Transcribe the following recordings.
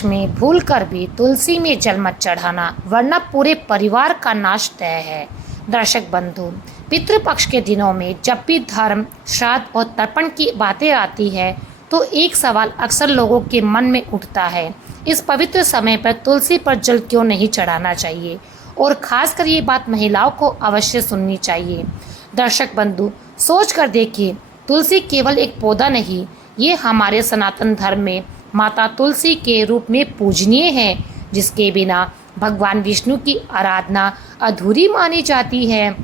पितृपक्ष में भूलकर भी तुलसी में जल मत चढ़ाना, वरना पूरे परिवार का नाश तय है। दर्शक बंधु, पितृपक्ष के दिनों में जब भी धर्म, श्राद्ध और तर्पण की बातें आती है तो एक सवाल अक्सर लोगों के मन में उठता है, इस पवित्र समय पर तुलसी पर जल क्यों नहीं चढ़ाना चाहिए? और खासकर ये बात महिलाओं को अवश्य सुननी चाहिए। दर्शक बंधु, सोच कर देखिए, तुलसी केवल एक पौधा नहीं, ये हमारे सनातन धर्म में माता तुलसी के रूप में पूजनीय है, जिसके बिना भगवान विष्णु की आराधना अधूरी मानी जाती है।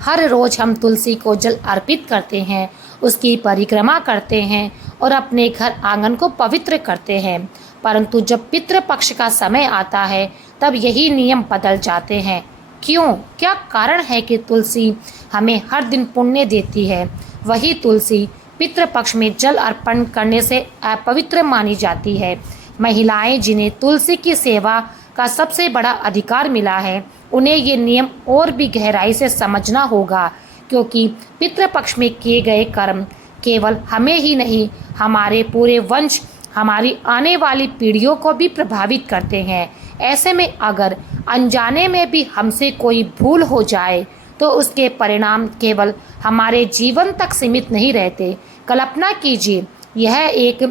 हर रोज हम तुलसी को जल अर्पित करते हैं, उसकी परिक्रमा करते हैं और अपने घर आंगन को पवित्र करते हैं, परंतु जब पितृपक्ष का समय आता है तब यही नियम बदल जाते हैं। क्यों? क्या कारण है कि तुलसी हमें हर दिन पुण्य देती है, वही तुलसी पितृपक्ष में जल अर्पण करने से अपवित्र मानी जाती है? महिलाएं जिन्हें तुलसी की सेवा का सबसे बड़ा अधिकार मिला है, उन्हें ये नियम और भी गहराई से समझना होगा, क्योंकि पितृपक्ष में किए गए कर्म केवल हमें ही नहीं, हमारे पूरे वंश, हमारी आने वाली पीढ़ियों को भी प्रभावित करते हैं। ऐसे में अगर अनजाने में भी हमसे कोई भूल हो जाए तो उसके परिणाम केवल हमारे जीवन तक सीमित नहीं रहते। कल्पना कीजिए, यह एक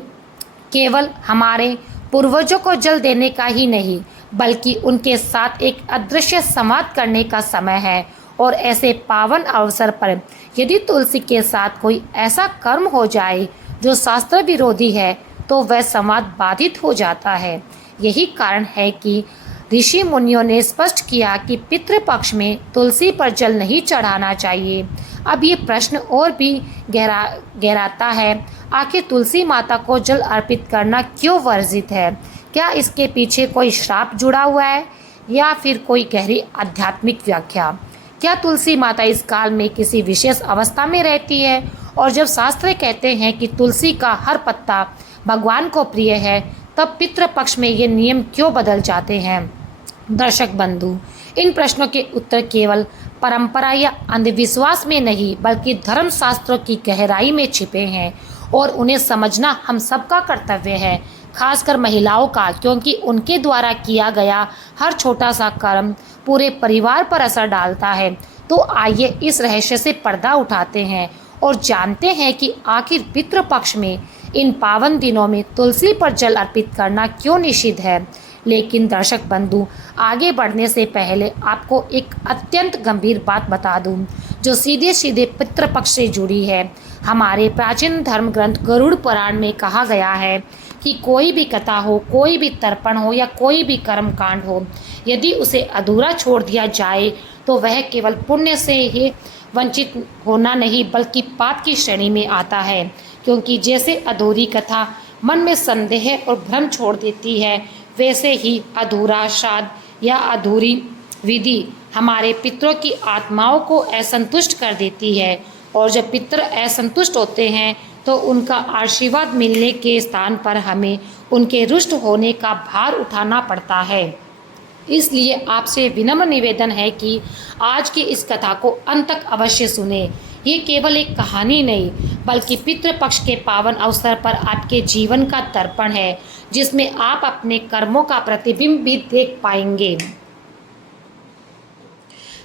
केवल हमारे पूर्वजों को जल देने का ही नहीं, बल्कि उनके साथ एक अदृश्य संवाद करने का समय है। और ऐसे पावन अवसर पर यदि तुलसी के साथ कोई ऐसा कर्म हो जाए जो शास्त्र विरोधी है, तो वह संवाद बाधित हो जाता है। यही कारण है कि ऋषि मुनियों ने स्पष्ट किया कि पितृपक्ष में तुलसी पर जल नहीं चढ़ाना चाहिए। अब ये प्रश्न और भी गहराता है, आखिर तुलसी माता को जल अर्पित करना क्यों वर्जित है? क्या इसके पीछे कोई श्राप जुड़ा हुआ है या फिर कोई गहरी आध्यात्मिक व्याख्या? क्या तुलसी माता इस काल में किसी विशेष अवस्था में रहती है? और जब शास्त्र कहते हैं कि तुलसी का हर पत्ता भगवान को प्रिय है, तब पितृपक्ष में ये नियम क्यों बदल जाते हैं? दर्शक बंधु, इन प्रश्नों के उत्तर केवल परंपरा या अंधविश्वास में नहीं, बल्कि धर्मशास्त्रों की गहराई में छिपे हैं और उन्हें समझना हम सबका कर्तव्य है, खासकर महिलाओं का, क्योंकि उनके द्वारा किया गया हर छोटा सा कर्म पूरे परिवार पर असर डालता है। तो आइए इस रहस्य से पर्दा उठाते हैं और जानते हैं कि आखिर पितृपक्ष में इन पावन दिनों में तुलसी पर जल अर्पित करना क्यों निषिद्ध है। लेकिन दर्शक बंधु, आगे बढ़ने से पहले आपको एक अत्यंत गंभीर बात बता दूं, जो सीधे सीधे पितृपक्ष से जुड़ी है। हमारे प्राचीन धर्म ग्रंथ गरुड़ पुराण में कहा गया है कि कोई भी कथा हो, कोई भी तर्पण हो या कोई भी कर्म कांड हो, यदि उसे अधूरा छोड़ दिया जाए तो वह केवल पुण्य से ही वंचित होना नहीं, बल्कि पाप की श्रेणी में आता है। क्योंकि जैसे अधूरी कथा मन में संदेह और भ्रम छोड़ देती है, वैसे ही अधूरा श्राद्ध या अधूरी विधि हमारे पितरों की आत्माओं को असंतुष्ट कर देती है। और जब पितर असंतुष्ट होते हैं तो उनका आशीर्वाद मिलने के स्थान पर हमें उनके रुष्ट होने का भार उठाना पड़ता है। इसलिए आपसे विनम्र निवेदन है कि आज की इस कथा को अंत तक अवश्य सुने। ये केवल एक कहानी नहीं, बल्कि पितृपक्ष के पावन अवसर पर आपके जीवन का दर्पण है, जिसमें आप अपने कर्मों का प्रतिबिंब भी देख पाएंगे।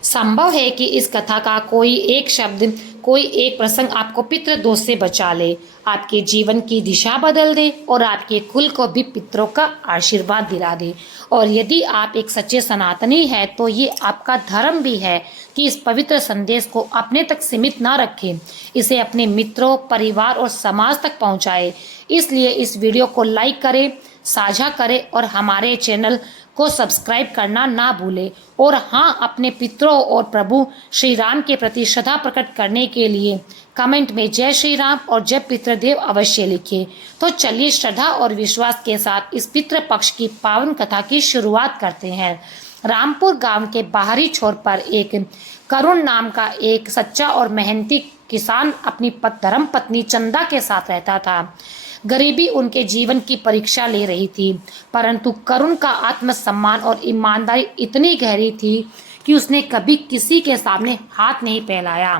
संभव है कि इस कथा का कोई एक शब्द, कोई एक प्रसंग आपको पितृदोष से बचा ले, आपके जीवन की दिशा बदल दे और आपके कुल को भी पितरों का आशीर्वाद दिला दे। और यदि आप एक सच्चे सनातनी हैं तो ये आपका धर्म भी है कि इस पवित्र संदेश को अपने तक सीमित ना रखें, इसे अपने मित्रों, परिवार और समाज तक पहुंचाएं। इसलिए इस वीडियो को लाइक करें, साझा करें और हमारे चैनल को सब्सक्राइब करना ना भूलें। और हाँ, अपने पितरों और प्रभु श्री राम के प्रति श्रद्धा प्रकट करने के लिए कमेंट में जय श्री राम और जय पितृदेव अवश्य लिखें। तो चलिए श्रद्धा और विश्वास के साथ इस पितृपक्ष की पावन कथा की शुरुआत करते हैं। रामपुर गांव के बाहरी छोर पर एक करुण नाम का एक सच्चा और मेहनती किसान अपनी धर्म पत्नी चंदा के साथ रहता था। गरीबी उनके जीवन की परीक्षा ले रही थी, परंतु करुण का आत्मसम्मान और ईमानदारी इतनी गहरी थी कि उसने कभी किसी के सामने हाथ नहीं फैलाया।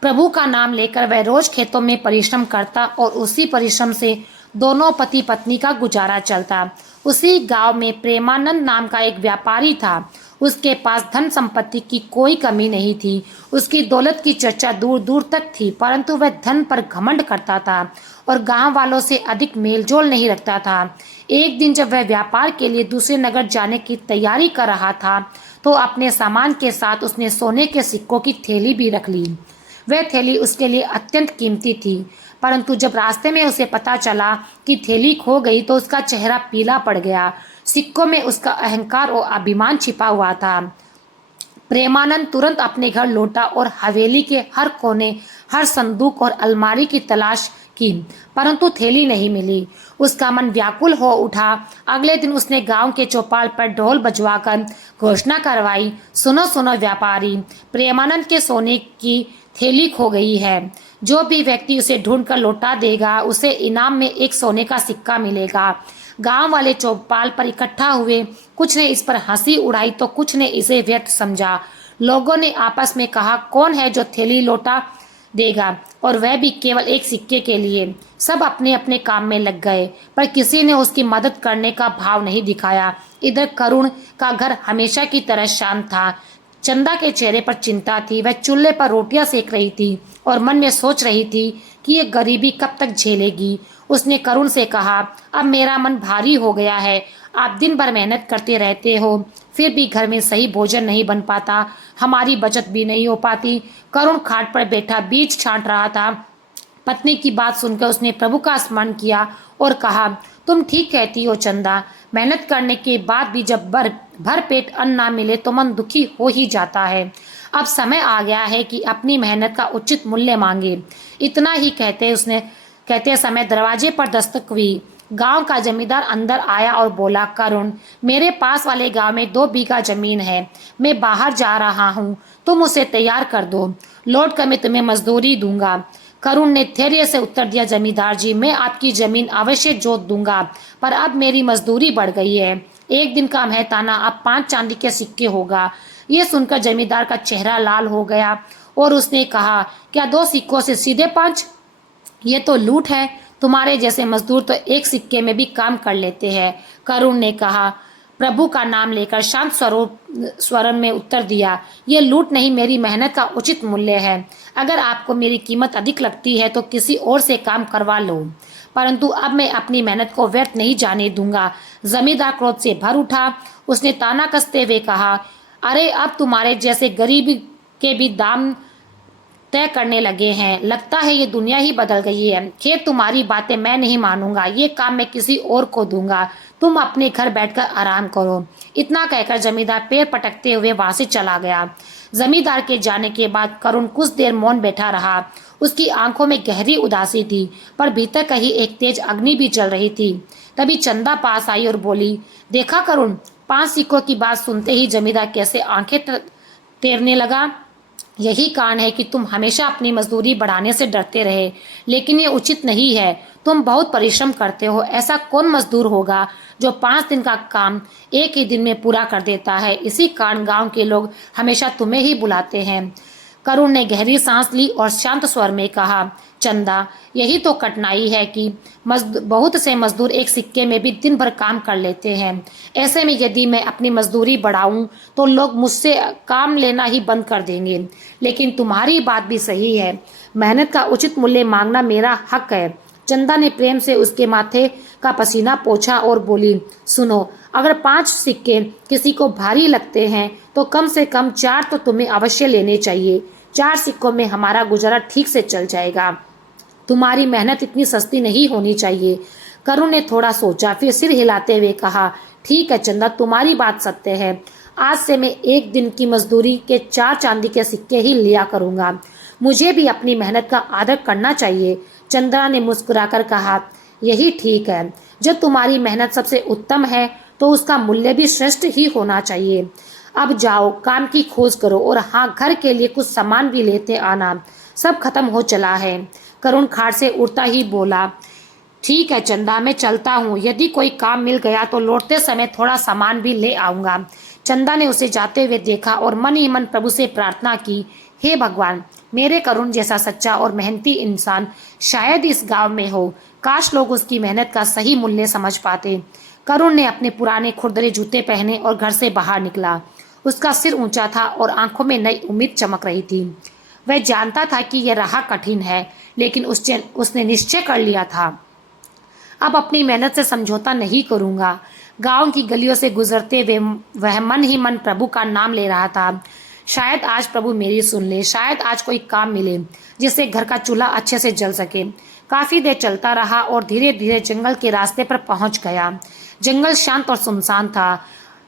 प्रभु का नाम लेकर वह रोज खेतों में परिश्रम करता और उसी परिश्रम से दोनों पति पत्नी का गुजारा चलता। उसी गांव में प्रेमानंद नाम का एक व्यापारी था। उसके पास धन संपत्ति की कोई कमी नहीं थी। उसकी दौलत की चर्चा दूर दूर तक थी, परंतु वह धन पर घमंड करता था और गांव वालों से अधिक मेलजोल नहीं रखता था। एक दिन जब वह व्यापार के लिए दूसरे नगर जाने की तैयारी कर रहा था, तो अपने सामान के साथ उसने सोने के सिक्कों की थैली भी रख ली। वह थैली उसके लिए अत्यंत कीमती थी, परंतु जब रास्ते में उसे पता चला कि थैली खो गई तो उसका चेहरा पीला पड़ गया। सिक्कों में उसका अहंकार और अभिमान छिपा हुआ था। प्रेमानंद तुरंत अपने घर लौटा और हवेली के हर कोने, हर संदूक और अलमारी की तलाश की, परंतु थैली नहीं मिली। उसका मन व्याकुल हो उठा। अगले दिन उसने गांव के चौपाल पर ढोल बजवाकर घोषणा करवाई, सुनो सुनो व्यापारी, प्रेमानंद के सोने की थैली खो गई है। जो भी व्यक्ति उसे ढूंढकर लौटा देगा, उसे इनाम में एक सोने का सिक्का मिलेगा। गांव वाले चौपाल पर इकट्ठा हुए। कुछ ने इस पर हंसी उड़ाई तो कुछ ने इसे व्यर्थ समझा। लोगों ने आपस में कहा, कौन है जो थैली लौटा देगा, और वह भी केवल एक सिक्के के लिए। सब अपने अपने काम में लग गए, पर किसी ने उसकी मदद करने का भाव नहीं दिखाया। इधर करुण का घर हमेशा की तरह शांत था। चंदा के चेहरे पर चिंता थी। वह चूल्हे पर रोटियां सेक रही थी और मन में सोच रही थी कि ये गरीबी कब तक झेलेगी। उसने करुण से कहा, अब मेरा मन भारी हो गया है। आप दिन भर मेहनत करते रहते हो, फिर भी घर में सही भोजन नहीं बन पाता, हमारी बचत भी नहीं हो पाती। करुण खाट पर बैठा बीज छांट रहा था। पत्नी की बात सुनकर उसने प्रभु का स्मरण किया और कहा, तुम ठीक कहती हो चंदा, मेहनत करने के बाद भी जब भर पेट अन्न ना मिले तो मन दुखी हो ही जाता है। अब समय आ गया है कि अपनी मेहनत का उचित मूल्य मांगे। इतना ही कहते समय दरवाजे पर दस्तक हुई। गांव का जमींदार अंदर आया और बोला, करुण, मेरे पास वाले गांव में 2 बीघा जमीन है। मैं बाहर जा रहा हूँ, तुम उसे तैयार कर दो, लौट कर मैं तुम्हें मजदूरी दूंगा। करुण ने धैर्य से उत्तर दिया, जमींदार जी, मैं आपकी जमीन अवश्य जोत दूंगा, पर अब मेरी मजदूरी बढ़ गई है। एक दिन का मेहताना अब 5 चांदी के सिक्के होगा। ये सुनकर जमींदार का चेहरा लाल हो गया और उसने कहा, क्या 2 सिक्कों से सीधे 5? ये तो लूट है। तुम्हारे जैसे मजदूर तो एक सिक्के में भी काम कर लेते हैं। करुण ने कहा, प्रभु का नाम लेकर शांत स्वरण में उत्तर दिया, ये लूट नहीं, मेरी मेहनत का उचित मूल्य है। अगर आपको मेरी कीमत अधिक लगती है तो किसी और से काम करवा लो, परंतु अब मैं अपनी मेहनत को व्यर्थ नहीं जाने दूंगा। जमींदार क्रोध से भर उठा। उसने ताना कसते हुए कहा, अरे अब तुम्हारे जैसे गरीब के भी दाम तय करने लगे हैं। लगता है ये दुनिया ही बदल गई है। खैर, तुम्हारी बातें मैं नहीं मानूंगा, ये काम मैं किसी और को दूंगा। तुम अपने घर बैठकर आराम करो। इतना कहकर जमींदार पैर पटकते हुए वहां से चला गया। जमींदार के जाने के बाद करुण कुछ देर मौन बैठा रहा। उसकी आंखों में गहरी उदासी थी, पर भीतर कहीं एक तेज अग्नि भी जल रही थी। तभी चंदा पास आई और बोली, देखा करुण, 5 सिक्कों की बात सुनते ही जमींदार कैसे आंखें तैरने लगा। यही कारण है कि तुम हमेशा अपनी मजदूरी बढ़ाने से डरते रहे, लेकिन ये उचित नहीं है। तुम बहुत परिश्रम करते हो। ऐसा कौन मजदूर होगा जो 5 दिन का काम एक ही दिन में पूरा कर देता है? इसी कारण गांव के लोग हमेशा तुम्हें ही बुलाते हैं। करुण ने गहरी सांस ली और शांत स्वर में कहा, चंदा, यही तो कठिनाई है कि बहुत से मजदूर एक सिक्के में भी दिन भर काम कर लेते हैं। ऐसे में यदि मैं अपनी मजदूरी बढ़ाऊं तो लोग मुझसे काम लेना ही बंद कर देंगे। लेकिन तुम्हारी बात भी सही है, मेहनत का उचित मूल्य मांगना मेरा हक है। चंदा ने प्रेम से उसके माथे का पसीना पोंछा और बोली, सुनो, अगर 5 सिक्के किसी को भारी लगते हैं तो कम से कम 4 तो तुम्हें अवश्य लेने चाहिए। 4 सिक्कों में हमारा गुजारा ठीक से चल जाएगा। तुम्हारी मेहनत इतनी सस्ती नहीं होनी चाहिए। करुण ने थोड़ा सोचा, फिर सिर हिलाते हुए कहा, ठीक है चंदा, तुम्हारी बात सत्य है। आज से मैं एक दिन की मजदूरी के 4 चांदी के सिक्के ही लिया करूंगा। मुझे भी अपनी मेहनत का आदर करना चाहिए। चंद्रा ने मुस्कुराकर कहा, यही ठीक है। जब तुम्हारी मेहनत सबसे उत्तम है तो उसका मूल्य भी श्रेष्ठ ही होना चाहिए। अब जाओ, काम की खोज करो, और हाँ, घर के लिए कुछ सामान भी लेते आना। सब खत्म हो चला है। करुण खाट से उठता ही बोला, ठीक है चंदा, मैं चलता हूँ। यदि कोई काम मिल गया तो लौटते समय थोड़ा सामान भी ले आऊंगा। चंदा ने उसे जाते हुए देखा और मन ही मन प्रभु से प्रार्थना की, हे भगवान, मेरे करुण जैसा सच्चा और मेहनती इंसान शायद इस गांव में हो। काश लोग उसकी मेहनत का सही मूल्य समझ पाते। करुण ने अपने पुराने खुरदरे जूते पहने और घर से बाहर निकला। उसका सिर ऊंचा था और आंखों में नई उम्मीद चमक रही थी। वह जानता था कि यह राह कठिन है, लेकिन उसने निश्चय कर लिया था, अब अपनी मेहनत से समझौता नहीं करूंगा। गांव की गलियों से गुजरते हुए वह मन ही मन प्रभु का नाम ले रहा था। शायद आज प्रभु मेरी सुन ले, शायद आज कोई काम मिले जिससे घर का चूल्हा अच्छे से जल सके। काफी देर चलता रहा और धीरे धीरे जंगल के रास्ते पर पहुंच गया। जंगल शांत और सुनसान था।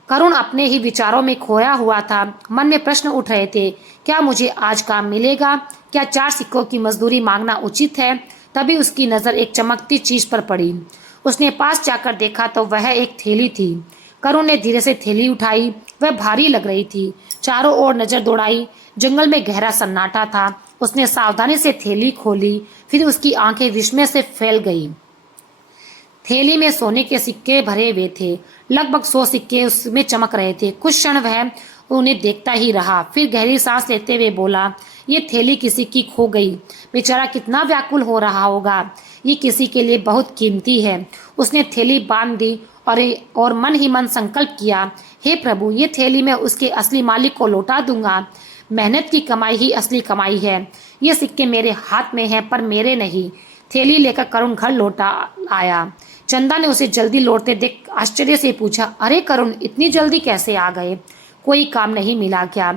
करुण अपने ही विचारों में खोया हुआ था। मन में प्रश्न उठ रहे थे, क्या मुझे आज काम मिलेगा? क्या 4 सिक्कों की मजदूरी मांगना उचित है? तभी उसकी नजर एक चमकती चीज पर पड़ी। उसने पास जाकर देखा तो वह एक थैली थी। करुण ने धीरे से थैली उठाई। वह भारी लग रही थी। चारों ओर नजर दौड़ाई। जंगल में गहरा सन्नाटा था। उसने सावधानी से थैली खोली, फिर उसकी आंखें विस्मय से फैल गई। थैली में सोने के सिक्के भरे हुए थे। लगभग 100 सिक्के उसमें चमक रहे थे। कुछ क्षण वह उन्हें देखता ही रहा, फिर गहरी सांस लेते हुए बोला, ये थैली किसी की खो गई। बेचारा कितना व्याकुल हो रहा होगा। ये किसी के लिए बहुत कीमती है। उसने थैली बांध दी और मन ही मन संकल्प किया, हे प्रभु, ये थैली मैं उसके असली मालिक को लौटा दूंगा। मेहनत की कमाई ही असली कमाई है। ये सिक्के मेरे हाथ में हैं, पर मेरे नहीं। थैली लेकर करुण घर लौटा आया। चंदा ने उसे जल्दी लौटते देख आश्चर्य से पूछा, अरे करुण, इतनी जल्दी कैसे आ गए? कोई काम नहीं मिला क्या?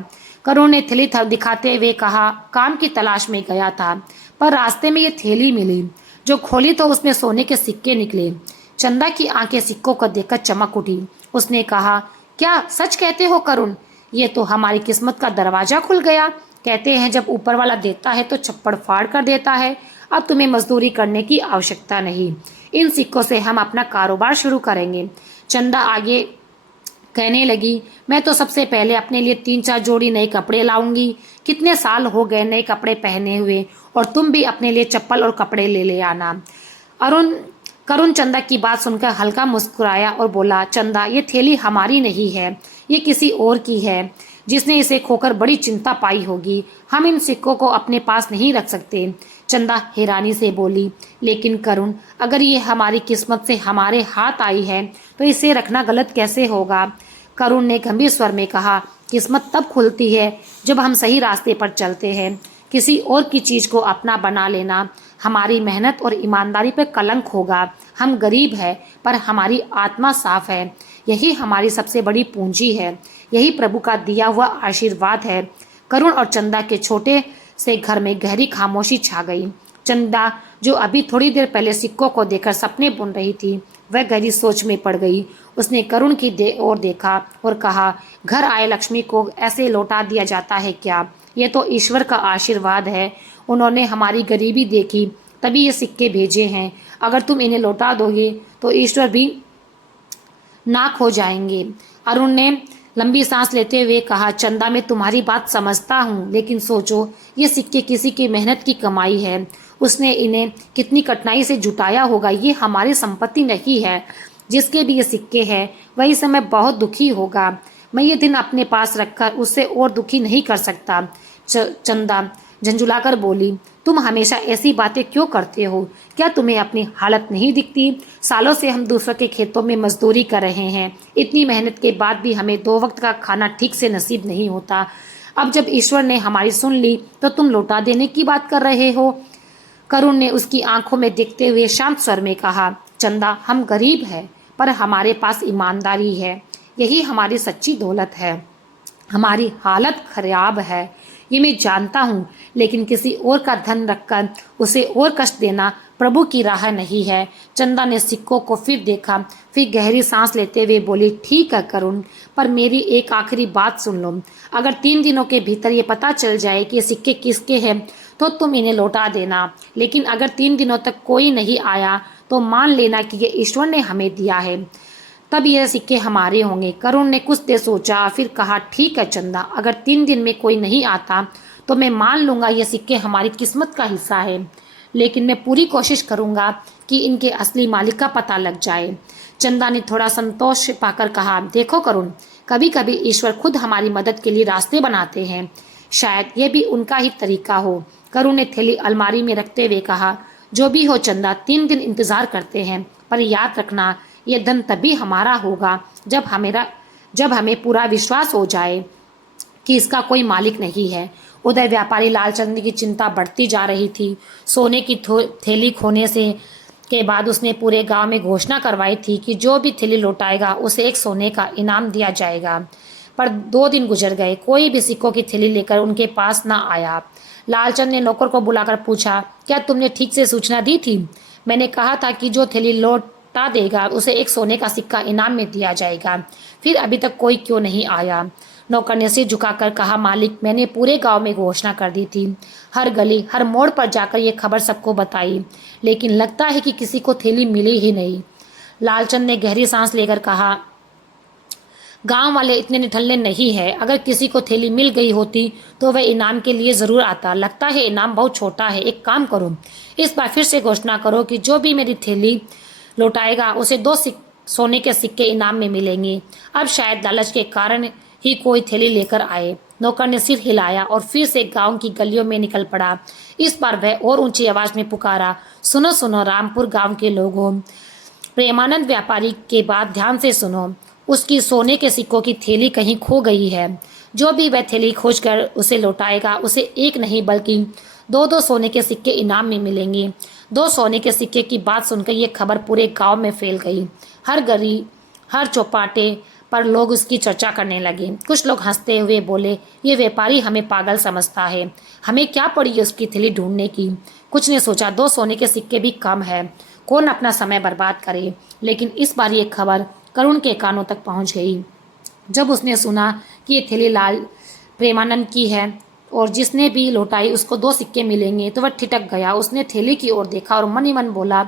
करुण ने थैली दिखाते हुए कहा, काम की तलाश में गया था, पर रास्ते में ये थैली मिली। जो खोली तो उसमें सोने के सिक्के निकले। चंदा की आंखें सिक्कों को देखकर चमक उठी। उसने कहा, क्या सच कहते हो करुण? ये तो हमारी किस्मत का दरवाजा खुल गया। कहते हैं जब ऊपर वाला देता है तो छप्पड़ फाड़ कर देता है। अब तुम्हें मजदूरी करने की आवश्यकता नहीं। इन सिक्कों से हम अपना कारोबार शुरू करेंगे। चंदा आगे कहने लगी, मैं तो सबसे पहले अपने लिए 3-4 जोड़ी नए कपड़े लाऊंगी। कितने साल हो गए नए कपड़े पहने हुए, और तुम भी अपने लिए चप्पल और कपड़े ले आना। अरुण करुण चंदा की बात सुनकर हल्का मुस्कुराया और बोला, चंदा, ये थैली हमारी नहीं है, ये किसी और की है, जिसने इसे खोकर बड़ी चिंता पाई होगी। हम इन सिक्कों को अपने पास नहीं रख सकते। चंदा हैरानी से बोली, लेकिन करुण, अगर ये हमारी किस्मत से हमारे हाथ आई है तो इसे रखना गलत कैसे होगा? करुण ने गंभीर स्वर में कहा, किस्मत तब खुलती है जब हम सही रास्ते पर चलते हैं। किसी और की चीज को अपना बना लेना हमारी मेहनत और ईमानदारी पर कलंक होगा। हम गरीब हैं, पर हमारी आत्मा साफ है। यही हमारी सबसे बड़ी पूंजी है। यही प्रभु का दिया हुआ आशीर्वाद है। करुण और चंदा के छोटे से घर में गहरी खामोशी छा गई। चंदा, जो अभी थोड़ी देर पहले सिक्कों को देखकर सपने बुन रही थी, वह गहरी सोच में पड़ गई। उसने करुण की ओर देखा और कहा, घर आए लक्ष्मी को ऐसे लौटा दिया जाता है क्या? ये तो ईश्वर का आशीर्वाद है। उन्होंने हमारी गरीबी देखी, तभी ये सिक्के भेजे हैं। अगर तुम इन्हें लौटा दोगे तो ईश्वर भी नाक हो जाएंगे। अरुण ने लंबी सांस लेते हुए कहा, चंदा, मैं तुम्हारी बात समझता हूँ, लेकिन सोचो, ये सिक्के किसी की मेहनत की कमाई है। उसने इन्हें कितनी कठिनाई से जुटाया होगा। ये हमारी संपत्ति नहीं है। जिसके भी ये सिक्के हैं वही समय बहुत दुखी होगा। मैं ये दिन अपने पास रखकर उससे और दुखी नहीं कर सकता। चंदा झंझुलाकर बोली, तुम हमेशा ऐसी बातें क्यों करते हो? क्या तुम्हें अपनी हालत नहीं दिखती? सालों से हम दूसरों के खेतों में मजदूरी कर रहे हैं। इतनी मेहनत के बाद भी हमें 2 वक्त का खाना ठीक से नसीब नहीं होता। अब जब ईश्वर ने हमारी सुन ली तो तुम लौटा देने की बात कर रहे हो? करुण ने उसकी आंखों में देखते हुए शांत स्वर में कहा, चंदा, हम गरीब हैं, पर हमारे पास ईमानदारी है। यही हमारी सच्ची दौलत है। हमारी हालत खराब है, ये मैं जानता हूँ, लेकिन किसी और का धन रखकर उसे और कष्ट देना प्रभु की राह नहीं है। चंदा ने सिक्कों को फिर देखा, फिर गहरी सांस लेते हुए बोली, ठीक है करुण, पर मेरी एक आखिरी बात सुन लो। अगर 3 दिनों के भीतर ये पता चल जाए कि ये सिक्के किसके हैं तो तुम इन्हें लौटा देना। लेकिन अगर 3 दिनों तक कोई नहीं आया तो मान लेना कि ये ईश्वर ने हमें दिया है, तब ये सिक्के हमारे होंगे। करुण ने कुछ देर सोचा, फिर कहा, ठीक है चंदा, अगर 3 दिन में कोई नहीं आता तो मैं मान लूँगा ये सिक्के हमारी किस्मत का हिस्सा है, लेकिन मैं पूरी कोशिश करूँगा कि इनके असली मालिक का पता लग जाए। चंदा ने थोड़ा संतोष पाकर कहा, देखो करुण, कभी कभी ईश्वर खुद हमारी मदद के लिए रास्ते बनाते हैं। शायद ये भी उनका ही तरीका हो। करुण ने थैली अलमारी में रखते हुए कहा, जो भी हो चंदा, 3 दिन इंतजार करते हैं, पर याद रखना ये धन तभी हमारा होगा जब हमें पूरा विश्वास हो जाए कि इसका कोई मालिक नहीं है। उधर व्यापारी लालचंद की चिंता बढ़ती जा रही थी। सोने की थैली खोने से के बाद उसने पूरे गांव में घोषणा करवाई थी कि जो भी थैली लौटाएगा उसे एक सोने का इनाम दिया जाएगा। पर 2 दिन गुजर गए, कोई भी सिक्कों की थैली लेकर उनके पास न आया। लालचंद ने नौकर को बुलाकर पूछा, क्या तुमने ठीक से सूचना दी थी? मैंने कहा था कि जो थैली लौटा देगा उसे एक सोने का सिक्का इनाम में दिया जाएगा, फिर अभी तक कोई क्यों नहीं आया? नौकर ने सिर झुकाकर कहा, मालिक, मैंने पूरे गांव में घोषणा कर दी थी, हर गली हर मोड़ पर जाकर ये खबर सबको बताई, लेकिन लगता है कि किसी को थैली मिली ही नहीं। लालचंद ने गहरी सांस लेकर कहा, गांव वाले इतने निठल्ले नहीं है, अगर किसी को थैली मिल गई होती तो वह इनाम के लिए जरूर आता। लगता है इनाम बहुत छोटा है। एक काम करो, इस बार फिर से घोषणा करो कि जो भी मेरी थैली लौटाएगा उसे 2 सोने के सिक्के इनाम में मिलेंगे। अब शायद लालच के कारण ही कोई थैली लेकर आए। नौकर ने सिर हिलाया और फिर से गांव की गलियों में निकल पड़ा। इस बार वह और ऊंची आवाज में पुकारा, सुनो सुनो रामपुर गांव के लोगों, प्रेमानंद व्यापारी के बात ध्यान से सुनो। उसकी सोने के सिक्कों की थैली कहीं खो गई है। जो भी वह थैली खोजकर उसे लौटाएगा उसे एक नहीं बल्कि 2 सोने के सिक्के इनाम में मिलेंगे। 2 सोने के सिक्के की बात सुनकर यह खबर पूरे गांव में फैल गई। हर गली हर चौपाटे पर लोग उसकी चर्चा करने लगे। कुछ लोग हंसते हुए बोले, ये व्यापारी हमें पागल समझता है, हमें क्या पड़ी उसकी थैली ढूंढने की। कुछ ने सोचा 2 सोने के सिक्के भी कम है, कौन अपना समय बर्बाद करे। लेकिन इस बार ये खबर करुण के कानों तक पहुंच गई। जब उसने सुना कि ये थैली लाल प्रेमानंद की है और जिसने भी लौटाई उसको 2 सिक्के मिलेंगे तो वह ठिठक गया। उसने थैली की ओर देखा और मन ही मन बोला,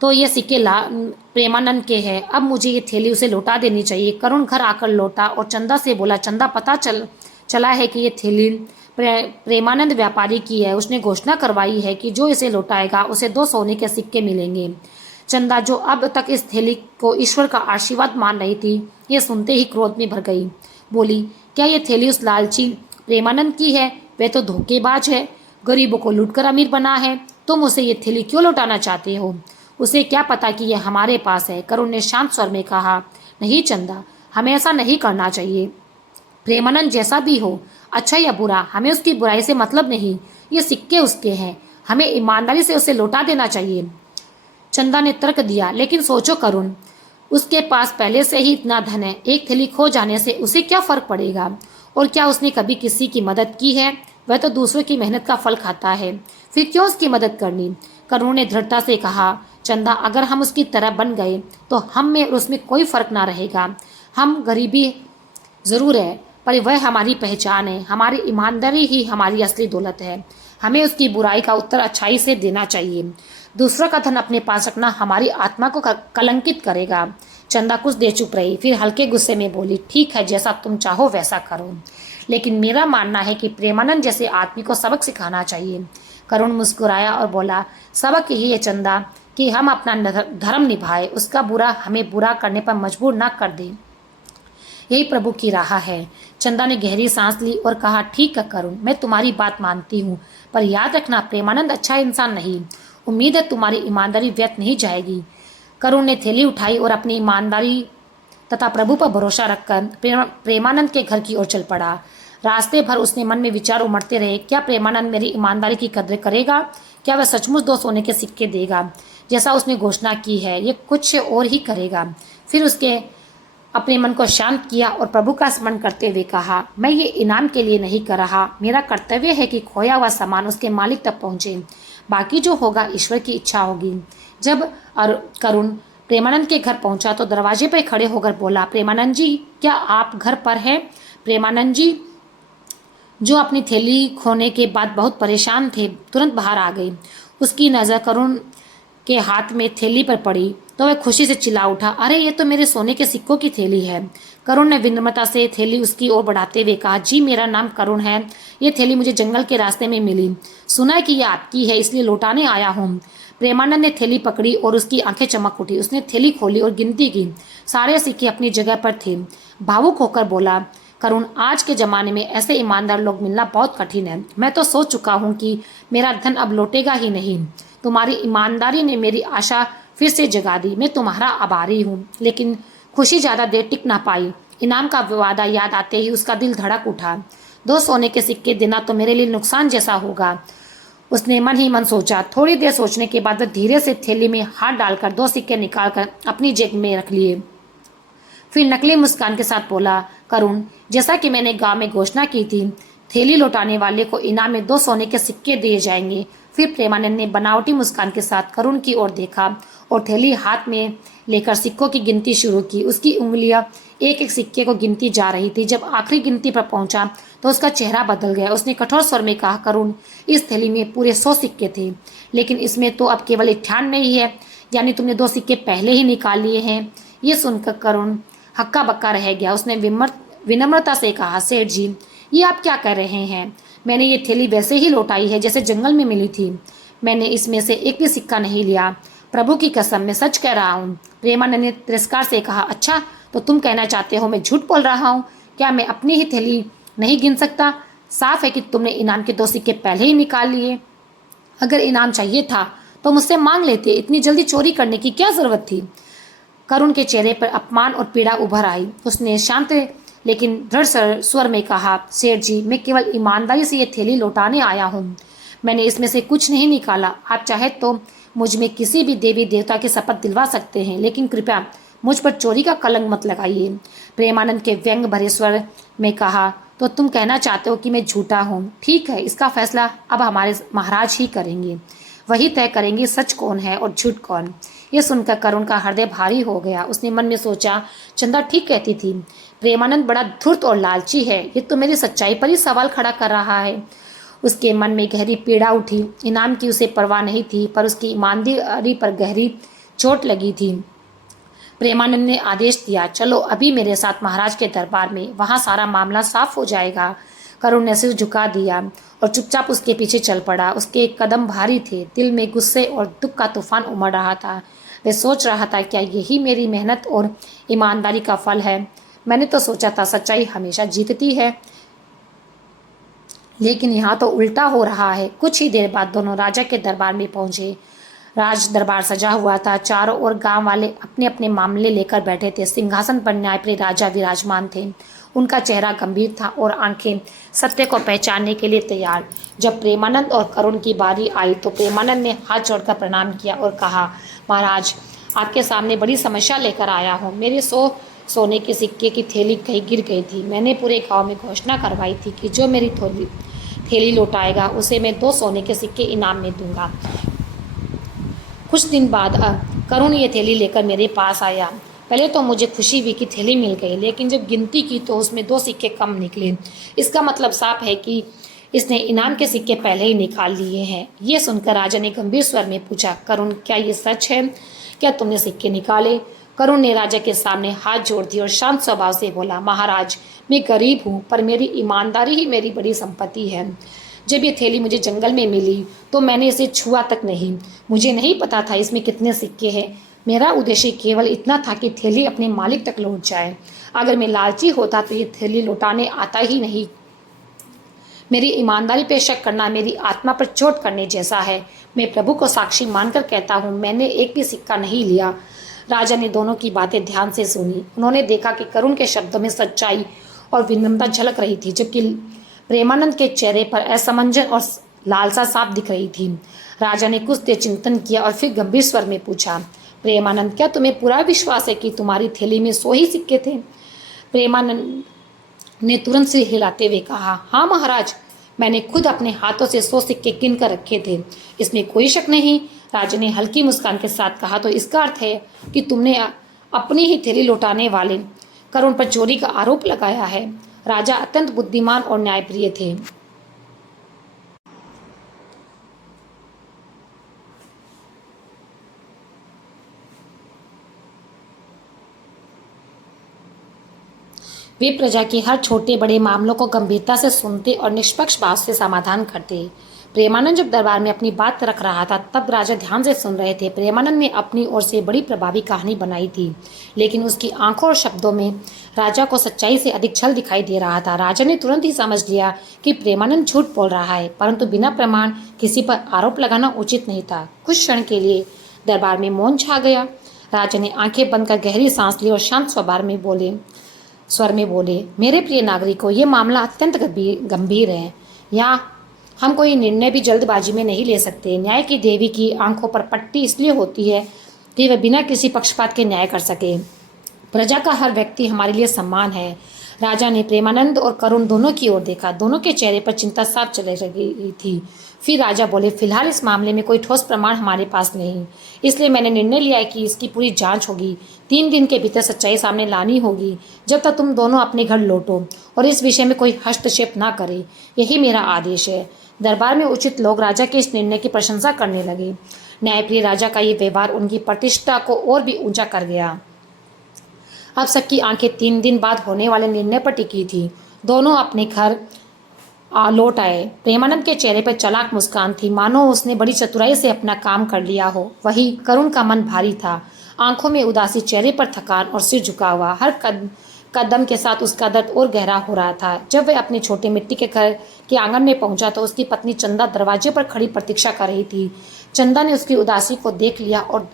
तो ये सिक्के प्रेमानंद के हैं, अब मुझे ये थैली उसे लौटा देनी चाहिए। करुण घर आकर लौटा और चंदा से बोला, चंदा, पता चला है कि ये थैली प्रेमानंद व्यापारी की है। उसने घोषणा करवाई है कि जो इसे लौटाएगा उसे 2 सोने के सिक्के मिलेंगे। चंदा, जो अब तक इस थैली को ईश्वर का आशीर्वाद मान रही थी, ये सुनते ही क्रोध में भर गई। बोली, क्या ये थैली उस लालची प्रेमानंद की है? वह तो धोखेबाज है, गरीबों को लूटकर अमीर बना है। तुम उसे ये थैली क्यों लौटाना चाहते हो? उसे क्या पता कि यह हमारे पास है। करुण ने शांत स्वर में कहा, नहीं चंदा, हमें ऐसा नहीं करना चाहिए। प्रेमानंद जैसा भी हो, अच्छा या बुरा, हमें उसकी बुराई से मतलब नहीं। ये सिक्के उसके हैं, हमें ईमानदारी से उसे लौटा देना चाहिए। चंदा ने तर्क दिया, लेकिन सोचो करुण, उसके पास पहले से ही इतना धन है, एक थैली खो जाने से उसे क्या फर्क पड़ेगा? और क्या उसने कभी किसी की मदद की है? वह तो दूसरों की मेहनत का फल खाता है, फिर क्यों उसकी मदद करनी? करुण ने दृढ़ता से कहा, चंदा, अगर हम उसकी तरह बन गए तो हम में और उसमें कोई फर्क ना रहेगा। हम गरीबी जरूर है, पर वह हमारी पहचान है, हमारी ईमानदारी ही हमारी असली दौलत है। हमें उसकी बुराई का उत्तर अच्छाई से देना चाहिए। दूसरों का धन अपने पास रखना हमारी आत्मा को कलंकित करेगा। चंदा कुछ देर चुप रही, फिर हल्के गुस्से में बोली, ठीक है, जैसा तुम चाहो वैसा करो, लेकिन मेरा मानना है कि प्रेमानंद जैसे आदमी को सबक सिखाना चाहिए। करुण मुस्कुराया और बोला, सबक यही है चंदा कि हम अपना धर्म निभाए, उसका बुरा हमें बुरा करने पर मजबूर ना कर दे, यही प्रभु की राह है। चंदा ने गहरी सांस ली और कहा, ठीक है करुण, मैं तुम्हारी बात मानती हूँ, पर याद रखना प्रेमानंद अच्छा इंसान नहीं। उम्मीद है तुम्हारी ईमानदारी व्यर्थ नहीं जाएगी। करुण ने थैली उठाई और अपनी ईमानदारी तथा प्रभु पर भरोसा रखकर प्रेमानंद के घर की ओर चल पड़ा। रास्ते भर उसने मन में विचार उमड़ते रहे, क्या प्रेमानंद मेरी ईमानदारी की कदर करेगा? क्या वह सचमुच 2 सोने के सिक्के देगा जैसा उसने घोषणा की है? ये कुछ और ही करेगा। फिर उसके अपने मन को शांत किया और प्रभु का स्मरण करते हुए कहा, मैं ये इनाम के लिए नहीं कर रहा, मेरा कर्तव्य है कि खोया हुआ सामान उसके मालिक तक पहुंचे, बाकी जो होगा ईश्वर की इच्छा होगी। जब करुण प्रेमानंद के घर पहुंचा तो दरवाजे पर खड़े होकर बोला, प्रेमानंद जी, क्या आप घर पर हैं? प्रेमानंद जी, जो अपनी थैली खोने के बाद बहुत परेशान थे, तुरंत बाहर आ गई। उसकी नज़र करुण के हाथ में थैली पर पड़ी तो वह खुशी से चिल्ला उठा, अरे ये तो मेरे सोने के सिक्कों की थैली है। करुण ने विनम्रता से थैली उसकी ओर बढ़ाते हुए कहा, जी मेरा नाम करुण है, ये थैली मुझे जंगल के रास्ते में मिली, सुना है कि यह आपकी है, इसलिए लौटाने आया हूँ। प्रेमानंद ने थैली पकड़ी और उसकी आंखें चमक उठी। उसने थैली खोली और गिनती की, सारे सिक्के अपनी जगह पर थे। भावुक होकर बोला, करुण, आज के ज़माने में ऐसे ईमानदार लोग मिलना बहुत कठिन है। मैं तो सोच चुका हूँ कि मेरा धन अब लौटेगा ही नहीं। तुम्हारी ईमानदारी ने मेरी आशा फिर से जगा दी। मैं तुम्हारा आभारी हूँ। लेकिन खुशी ज़्यादा देर टिक ना पाई। इनाम का वादा याद आते ही उसका दिल धड़क उठा। 2 सोने के सिक्के देना तो मेरे लिए नुकसान जैसा होगा, उसने मन ही मन सोचा। थोड़ी देर सोचने के बाद वह धीरे से थैली में हाथ डालकर 2 सिक्के निकालकर अपनी जेब में रख लिए। फिर नकली मुस्कान के साथ बोला, करुण, जैसा कि मैंने गांव में घोषणा की थी, थैली लौटाने वाले को इनाम में 2 सोने के सिक्के दिए जाएंगे। फिर प्रेमानंद ने बनावटी मुस्कान के साथ करुण की ओर देखा और थैली हाथ में लेकर सिक्कों की गिनती शुरू की। उसकी उंगलियां एक एक सिक्के को गिनती जा रही थी। जब आखिरी गिनती पर पहुंचा तो उसका चेहरा बदल गया। उसने कठोर स्वर में कहा, करुण, इस थैली में पूरे 100 सिक्के थे, लेकिन इसमें तो अब केवल 98 ही है। यानी तुमने 2 सिक्के पहले ही निकाल लिए हैं। ये सुनकर करुण हक्का बक्का रह गया। उसने विनम्रता से कहा, सेठ जी, ये आप क्या कर रहे हैं? मैंने ये थैली वैसे ही लौटाई है जैसे जंगल में मिली थी। मैंने इसमें से एक भी सिक्का नहीं लिया। प्रभु की कसम, मैं सच कह रहा हूँ। प्रेमानंद ने तिरस्कार से कहा, अच्छा, तो तुम कहना चाहते हो मैं झूठ बोल रहा हूँ? क्या मैं अपनी ही थैली नहीं गिन सकता? साफ है कि तुमने इनाम के 2 सिक्के पहले ही निकाल लिए। अगर इनाम चाहिए था तो मुझसे मांग लेते। इतनी जल्दी चोरी करने की क्या जरूरत थी? करुण के चेहरे पर अपमान और पीड़ा उभर आई। उसने शांत लेकिन दृढ़ स्वर में कहा, सेठ जी, मैं केवल ईमानदारी से ये थैली लौटाने आया हूँ। मैंने इसमें से कुछ नहीं निकाला। आप चाहे तो मुझ में किसी भी देवी देवता की शपथ दिलवा सकते हैं, लेकिन कृपया मुझ पर चोरी का कलंक मत लगाइए। प्रेमानंद के व्यंग भरे स्वर में कहा, तो तुम कहना चाहते हो कि मैं झूठा हूँ? ठीक है, इसका फैसला अब हमारे महाराज ही करेंगे। वही तय करेंगे सच कौन है और झूठ कौन। ये सुनकर करुण का हृदय भारी हो गया। उसने मन में सोचा, चंदा ठीक कहती थी। प्रेमानंद बड़ा धूर्त और लालची है। ये तो मेरी सच्चाई पर ही सवाल खड़ा कर रहा है। उसके मन में गहरी पीड़ा उठी। इनाम की उसे परवाह नहीं थी, पर उसकी ईमानदारी पर गहरी चोट लगी थी। प्रेमानंद ने आदेश दिया, चलो अभी मेरे साथ महाराज के दरबार में, वहाँ सारा मामला साफ हो जाएगा। करुण ने सिर झुका दिया और चुपचाप उसके पीछे चल पड़ा। उसके कदम भारी थे। दिल में गुस्से और दुख का तूफान उमड़ रहा था। वह सोच रहा था, क्या यही मेरी मेहनत और ईमानदारी का फल है? मैंने तो सोचा था सच्चाई हमेशा जीतती है, लेकिन यहाँ तो उल्टा हो रहा है। कुछ ही देर बाद दोनों राजा के दरबार में पहुंचे। राज दरबार सजा हुआ था। चारों ओर गांव वाले अपने अपने मामले लेकर बैठे थे। सिंहासन पर न्यायप्रिय राजा विराजमान थे। उनका चेहरा गंभीर था और आंखें सत्य को पहचानने के लिए तैयार। जब प्रेमानंद और करुण की बारी आई तो प्रेमानंद ने हाथ जोड़कर प्रणाम किया और कहा, महाराज, आपके सामने बड़ी समस्या लेकर आया हूँ। मेरे 100 सोने के सिक्के की थैली कहीं गिर गई थी। मैंने पूरे गांव में घोषणा करवाई थी कि जो मेरी थैली लौटाएगा उसे मैं 2 सोने के सिक्के इनाम में दूंगा। कुछ दिन बाद करुण ये थैली लेकर मेरे पास आया। पहले तो मुझे खुशी हुई कि थैली मिल गई, लेकिन जब गिनती की तो उसमें 2 सिक्के कम निकले। इसका मतलब साफ है कि इसने इनाम के सिक्के पहले ही निकाल लिए हैं। ये सुनकर राजा ने गंभीर स्वर में पूछा, करुण, क्या ये सच है? क्या तुमने सिक्के निकाले? करुण ने राजा के सामने हाथ जोड़ दिए और शांत स्वभाव से बोला, महाराज, मैं गरीब हूँ, पर मेरी ईमानदारी ही मेरी बड़ी संपत्ति है। जब ये थैली मुझे जंगल में मिली तो मैंने इसे छुआ तक नहीं। मुझे नहीं पता था इसमें कितने सिक्के हैं। मेरा उद्देश्य केवल इतना था कि थैली अपने मालिक तक लौट जाए। अगर मैं लालची होता तो ये थैली लौटाने आता ही नहीं। मेरी ईमानदारी पे शक करना मेरी आत्मा पर चोट करने जैसा है। मैं प्रभु को साक्षी मानकर कहता हूँ, मैंने एक भी सिक्का नहीं लिया। राजा ने दोनों की बातें ध्यान से सुनी। उन्होंने देखा कि करुण के शब्दों में सच्चाई और विनम्रता झलक रही थी, जबकि प्रेमानंद के चेहरे पर असमंजस और लालसा साफ दिख रही थी। राजा ने कुछ देर चिंतन किया और फिर गंभीर स्वर में पूछा, प्रेमानंद, क्या तुम्हें पूरा विश्वास है कि तुम्हारी थैली में 100 ही सिक्के थे? प्रेमानंद ने तुरंत सिर हिलाते हुए कहा, हाँ महाराज, मैंने खुद अपने हाथों से 100 सिक्के गिन कर रखे थे, इसमें कोई शक नहीं। राजा ने हल्की मुस्कान के साथ कहा, तो इसका अर्थ है कि तुमने अपनी ही थैली लौटाने वाले करुण पर चोरी का आरोप लगाया है। राजा अत्यंत बुद्धिमान और न्यायप्रिय थे। वे प्रजा के हर छोटे बड़े मामलों को गंभीरता से सुनते और निष्पक्ष भाव से समाधान करते। प्रेमानंद जब दरबार में अपनी बात रख रहा था तब राजा ध्यान से सुन रहे थे। प्रेमानंद ने अपनी ओर से बड़ी प्रभावी कहानी बनाई थी, लेकिन उसकी आंखों और शब्दों में राजा को सच्चाई से अधिक छल दिखाई दे रहा था। राजा ने तुरंत ही समझ लिया कि प्रेमानंद झूठ बोल रहा है, परंतु बिना प्रमाण किसी पर आरोप लगाना उचित नहीं था। कुछ क्षण के लिए दरबार में मौन छा गया। राजा ने आंखें बंद कर गहरी सांस ली और शांत स्वर में बोले, मेरे प्रिय नागरिकों, ये मामला अत्यंत गंभीर है। यहाँ हम कोई निर्णय भी जल्दबाजी में नहीं ले सकते। न्याय की देवी की आंखों पर पट्टी इसलिए होती है कि वह बिना किसी पक्षपात के न्याय कर सके। प्रजा का हर व्यक्ति हमारे लिए सम्मान है। राजा ने प्रेमानंद और करुण दोनों की ओर देखा। दोनों के चेहरे पर चिंता साफ चल रही थी। फिर राजा बोले, फिलहाल इस मामले में कोई ठोस प्रमाण हमारे पास नहीं, इसलिए मैंने निर्णय लिया है कि इसकी पूरी जांच होगी। 3 दिन के भीतर सच्चाई सामने लानी होगी। जब तक तुम दोनों अपने घर लौटो और इस विषय में कोई हस्तक्षेप ना करे, यही मेरा आदेश है। दरबार में उचित लोग राजा के इस निर्णय की प्रशंसा करने लगे। न्यायप्रिय राजा का ये व्यवहार उनकी प्रतिष्ठा को और भी ऊंचा कर गया। अब सबकी आंखें 3 दिन बाद होने वाले निर्णय पर टिकी थी। दोनों अपने घर लौट आए। प्रेमानंद के चेहरे पर चालाक मुस्कान थी, मानो उसने बड़ी चतुराई से अपना काम कर लिया हो। वही करुण का मन भारी था, आंखों में उदासी, चेहरे पर थकान और सिर झुका हुआ। हर कदम के साथ उसका दर्द और गहरा हो रहा था। जब वह अपने छोटे मिट्टी के घर के आंगन में पहुंचा तो उसकी पत्नी चंदा दरवाजे पर खड़ी प्रतीक्षा कर रही थी। चंदा ने उसकी उदासी को देख लिया और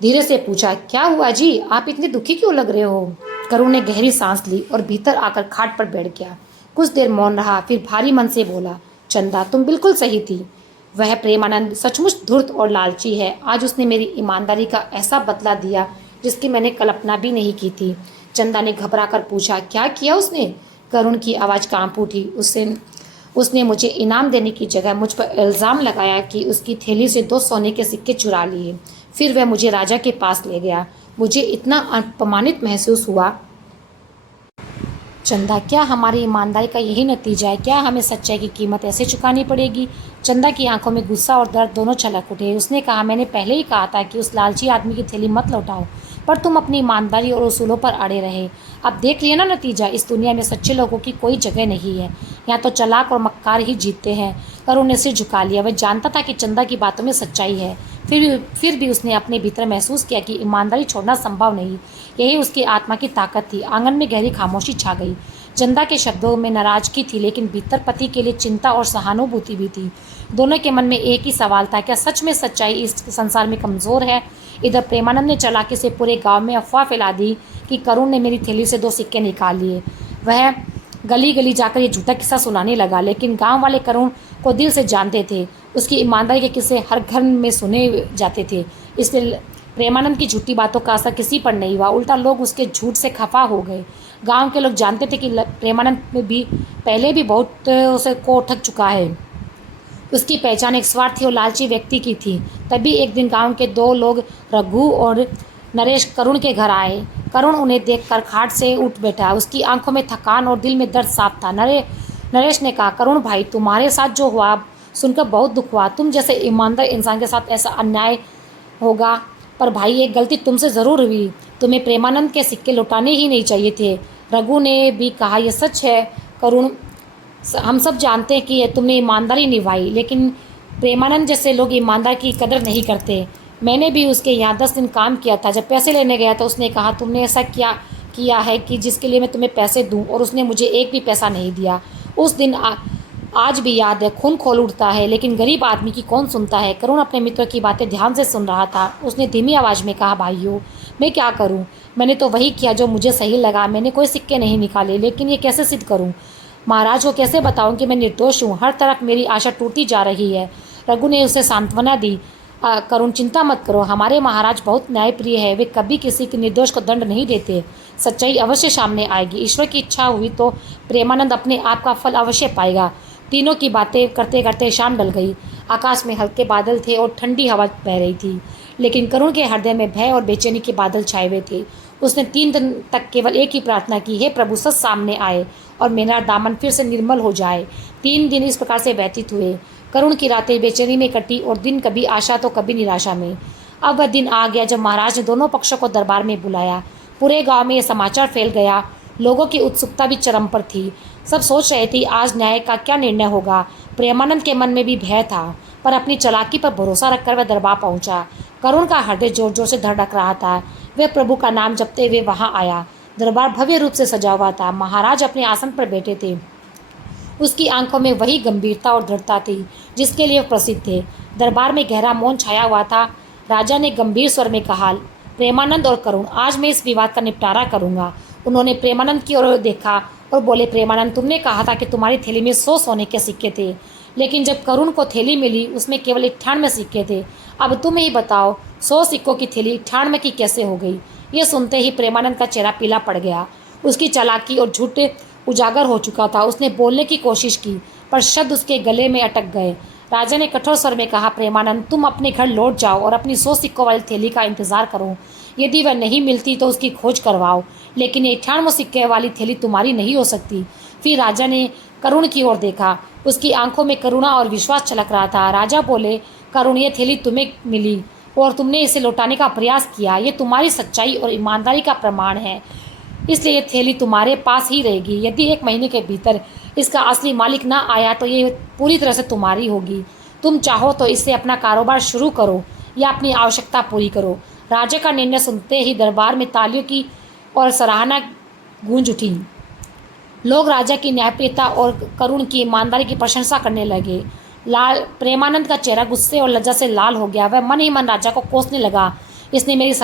धीरे से पूछा, क्या हुआ जी, आप इतने दुखी क्यों लग रहे हो? करुण ने गहरी सांस ली और भीतर आकर खाट पर बैठ गया। कुछ देर मौन रहा, फिर भारी मन से बोला, चंदा, तुम बिल्कुल सही थी। वह प्रेमानंद सचमुच धूर्त और लालची है। आज उसने मेरी ईमानदारी का ऐसा बदला दिया जिसकी मैंने कल्पना भी नहीं की थी। चंदा ने घबरा कर पूछा, क्या किया उसने? करुण की आवाज़ कांप उठी। उसने मुझे इनाम देने की जगह मुझ पर इल्ज़ाम लगाया कि उसकी थैली से 2 सोने के सिक्के चुरा लिए। फिर वह मुझे राजा के पास ले गया। मुझे इतना अपमानित महसूस हुआ। चंदा, क्या हमारी ईमानदारी का यही नतीजा है? क्या हमें सच्चाई की कीमत ऐसे चुकानी पड़ेगी? चंदा की आंखों में गुस्सा और दर्द दोनों छलक उठे। उसने कहा, मैंने पहले ही कहा था कि उस लालची आदमी की थैली मत लौटाओ, पर तुम अपनी ईमानदारी और उसूलों पर अड़े रहे। अब देख लिया ना नतीजा। इस दुनिया में सच्चे लोगों की कोई जगह नहीं है। यहाँ तो चालाक और मक्कार ही जीतते हैं। करुण ने सिर झुका लिया। वह जानता था कि चंदा की बातों में सच्चाई है, फिर भी उसने अपने भीतर महसूस किया कि ईमानदारी छोड़ना संभव नहीं। यही उसकी आत्मा की ताकत थी। आंगन में गहरी खामोशी छा गई। चंदा के शब्दों में नाराजगी थी, लेकिन भीतर पति के लिए चिंता और सहानुभूति भी थी। दोनों के मन में एक ही सवाल था, क्या सच में सच्चाई इस संसार में कमज़ोर है? इधर प्रेमानंद ने चालाकी से पूरे गांव में अफवाह फैला दी कि करुण ने मेरी थैली से 2 सिक्के निकाल लिए। वह गली गली जाकर ये झूठा किस्सा सुनाने लगा, लेकिन गांव वाले करुण को दिल से जानते थे। उसकी ईमानदारी के किस्से हर घर में सुने जाते थे। इसलिए प्रेमानंद की झूठी बातों का असर किसी पर नहीं हुआ, उल्टा लोग उसके झूठ से खफा हो गए। गांव के लोग जानते थे कि प्रेमानंद में भी पहले भी बहुत उसे को ठग चुका है। उसकी पहचान एक स्वार्थी और लालची व्यक्ति की थी। तभी एक दिन गांव के 2 लोग, रघु और नरेश, करुण के घर आए। करुण उन्हें देखकर खाट से उठ बैठा। उसकी आंखों में थकान और दिल में दर्द साफ था। नरेश ने कहा, करुण भाई, तुम्हारे साथ जो हुआ सुनकर बहुत दुख हुआ। तुम जैसे ईमानदार इंसान के साथ ऐसा अन्याय होगा, पर भाई एक गलती तुमसे ज़रूर हुई। तुम्हें प्रेमानंद के सिक्के लौटाने ही नहीं चाहिए थे। रघु ने भी कहा, यह सच है करुण, हम सब जानते हैं कि तुमने ईमानदारी निभाई, लेकिन प्रेमानंद जैसे लोग ईमानदार की कदर नहीं करते। मैंने भी उसके यहाँ 10 दिन काम किया था। जब पैसे लेने गया तो उसने कहा, तुमने ऐसा क्या किया है कि जिसके लिए मैं तुम्हें पैसे दूं, और उसने मुझे एक भी पैसा नहीं दिया। उस दिन आज भी याद है, खून खोल उठता है, लेकिन गरीब आदमी की कौन सुनता है। करुण अपने मित्रों की बातें ध्यान से सुन रहा था। उसने धीमी आवाज़ में कहा, भाइयों, मैं क्या करूं? मैंने तो वही किया जो मुझे सही लगा। मैंने कोई सिक्के नहीं निकाले, लेकिन ये कैसे सिद्ध करूं? महाराज को कैसे बताऊं कि मैं निर्दोष हूं? हर तरफ मेरी आशा टूटती जा रही है। रघु ने उसे सांत्वना दी। करुण, चिंता मत करो, हमारे महाराज बहुत न्यायप्रिय है। वे कभी किसी के निर्दोष को दंड नहीं देते। सच्चाई अवश्य सामने आएगी। ईश्वर की इच्छा हुई तो प्रेमानंद अपने आप का फल अवश्य पाएगा। तीनों की बातें करते करते शाम ढल गई। आकाश में हल्के बादल थे और ठंडी हवा बह रही थी, लेकिन करुण के हृदय में भय और बेचैनी के बादल छाए हुए थे। उसने 3 दिन तक केवल एक ही प्रार्थना की, हे प्रभु, सच सामने आए और मेरा दामन फिर से निर्मल हो जाए। 3 दिन इस प्रकार से व्यतीत हुए। करुण की रातें बेचैनी में कटी और दिन कभी आशा तो कभी निराशा में। अब वह दिन आ गया जब महाराज ने दोनों पक्षों को दरबार में बुलाया। पूरे गांव में यह समाचार फैल गया। लोगों की उत्सुकता भी चरम पर थी। सब सोच रहे थे आज न्याय का क्या निर्णय होगा। प्रेमानंद के मन में भी भय था, पर अपनी चालाकी पर भरोसा रखकर वह दरबार पहुंचा। करुण का हृदय जोर जोर से धड़क रहा था। वह प्रभु का नाम जपते हुए वहां आया। दरबार भव्य रूप से सजा हुआ था। महाराज अपने आसन पर बैठे थे। उसकी आंखों में वही गंभीरता और दृढ़ता थी जिसके लिए प्रसिद्ध थे। दरबार में गहरा मौन छाया हुआ था। राजा ने गंभीर स्वर में कहा, प्रेमानंद और करुण, आज मैं इस विवाद का निपटारा करूंगा। उन्होंने प्रेमानंद की ओर देखा और बोले, प्रेमानंद, तुमने कहा था कि तुम्हारी थैली में 100 सोने के सिक्के थे, लेकिन जब करुण को थैली मिली उसमें केवल 98 सिक्के थे। अब तुम ही बताओ, 100 सिक्कों की थैली 98 की कैसे हो गई। ये सुनते ही प्रेमानंद का चेहरा पीला पड़ गया। उसकी चालाकी और झूठ उजागर हो चुका था। उसने बोलने की कोशिश की, पर शब्द उसके गले में अटक गए। राजा ने कठोर स्वर में कहा, प्रेमानंद, तुम अपने घर लौट जाओ और अपनी 100 सिक्कों वाली थैली का इंतजार करो। यदि वह नहीं मिलती तो उसकी खोज करवाओ, लेकिन 98 सिक्के वाली थैली तुम्हारी नहीं हो सकती। फिर राजा ने करुण की ओर देखा। उसकी आंखों में करुणा और विश्वास छलक रहा था। राजा बोले, करुण, ये थैली तुम्हें मिली और तुमने इसे लौटाने का प्रयास किया। ये तुम्हारी सच्चाई और ईमानदारी का प्रमाण है, इसलिए ये थैली तुम्हारे पास ही रहेगी। यदि 1 महीने के भीतर इसका असली मालिक ना आया तो ये पूरी तरह से तुम्हारी होगी। तुम चाहो तो इससे अपना कारोबार शुरू करो या अपनी आवश्यकता पूरी करो। राजा का निर्णय सुनते ही दरबार में तालियों की और सराहना गूंज उठी। लोग राजा की न्यायप्रियता और करुण की ईमानदारी की प्रशंसा करने लगे। प्रेमानंद का चेहरा गुस्से और लज्जा से लाल हो गया। वह मन ही मन राजा को कोसने लगा, इसने मेरी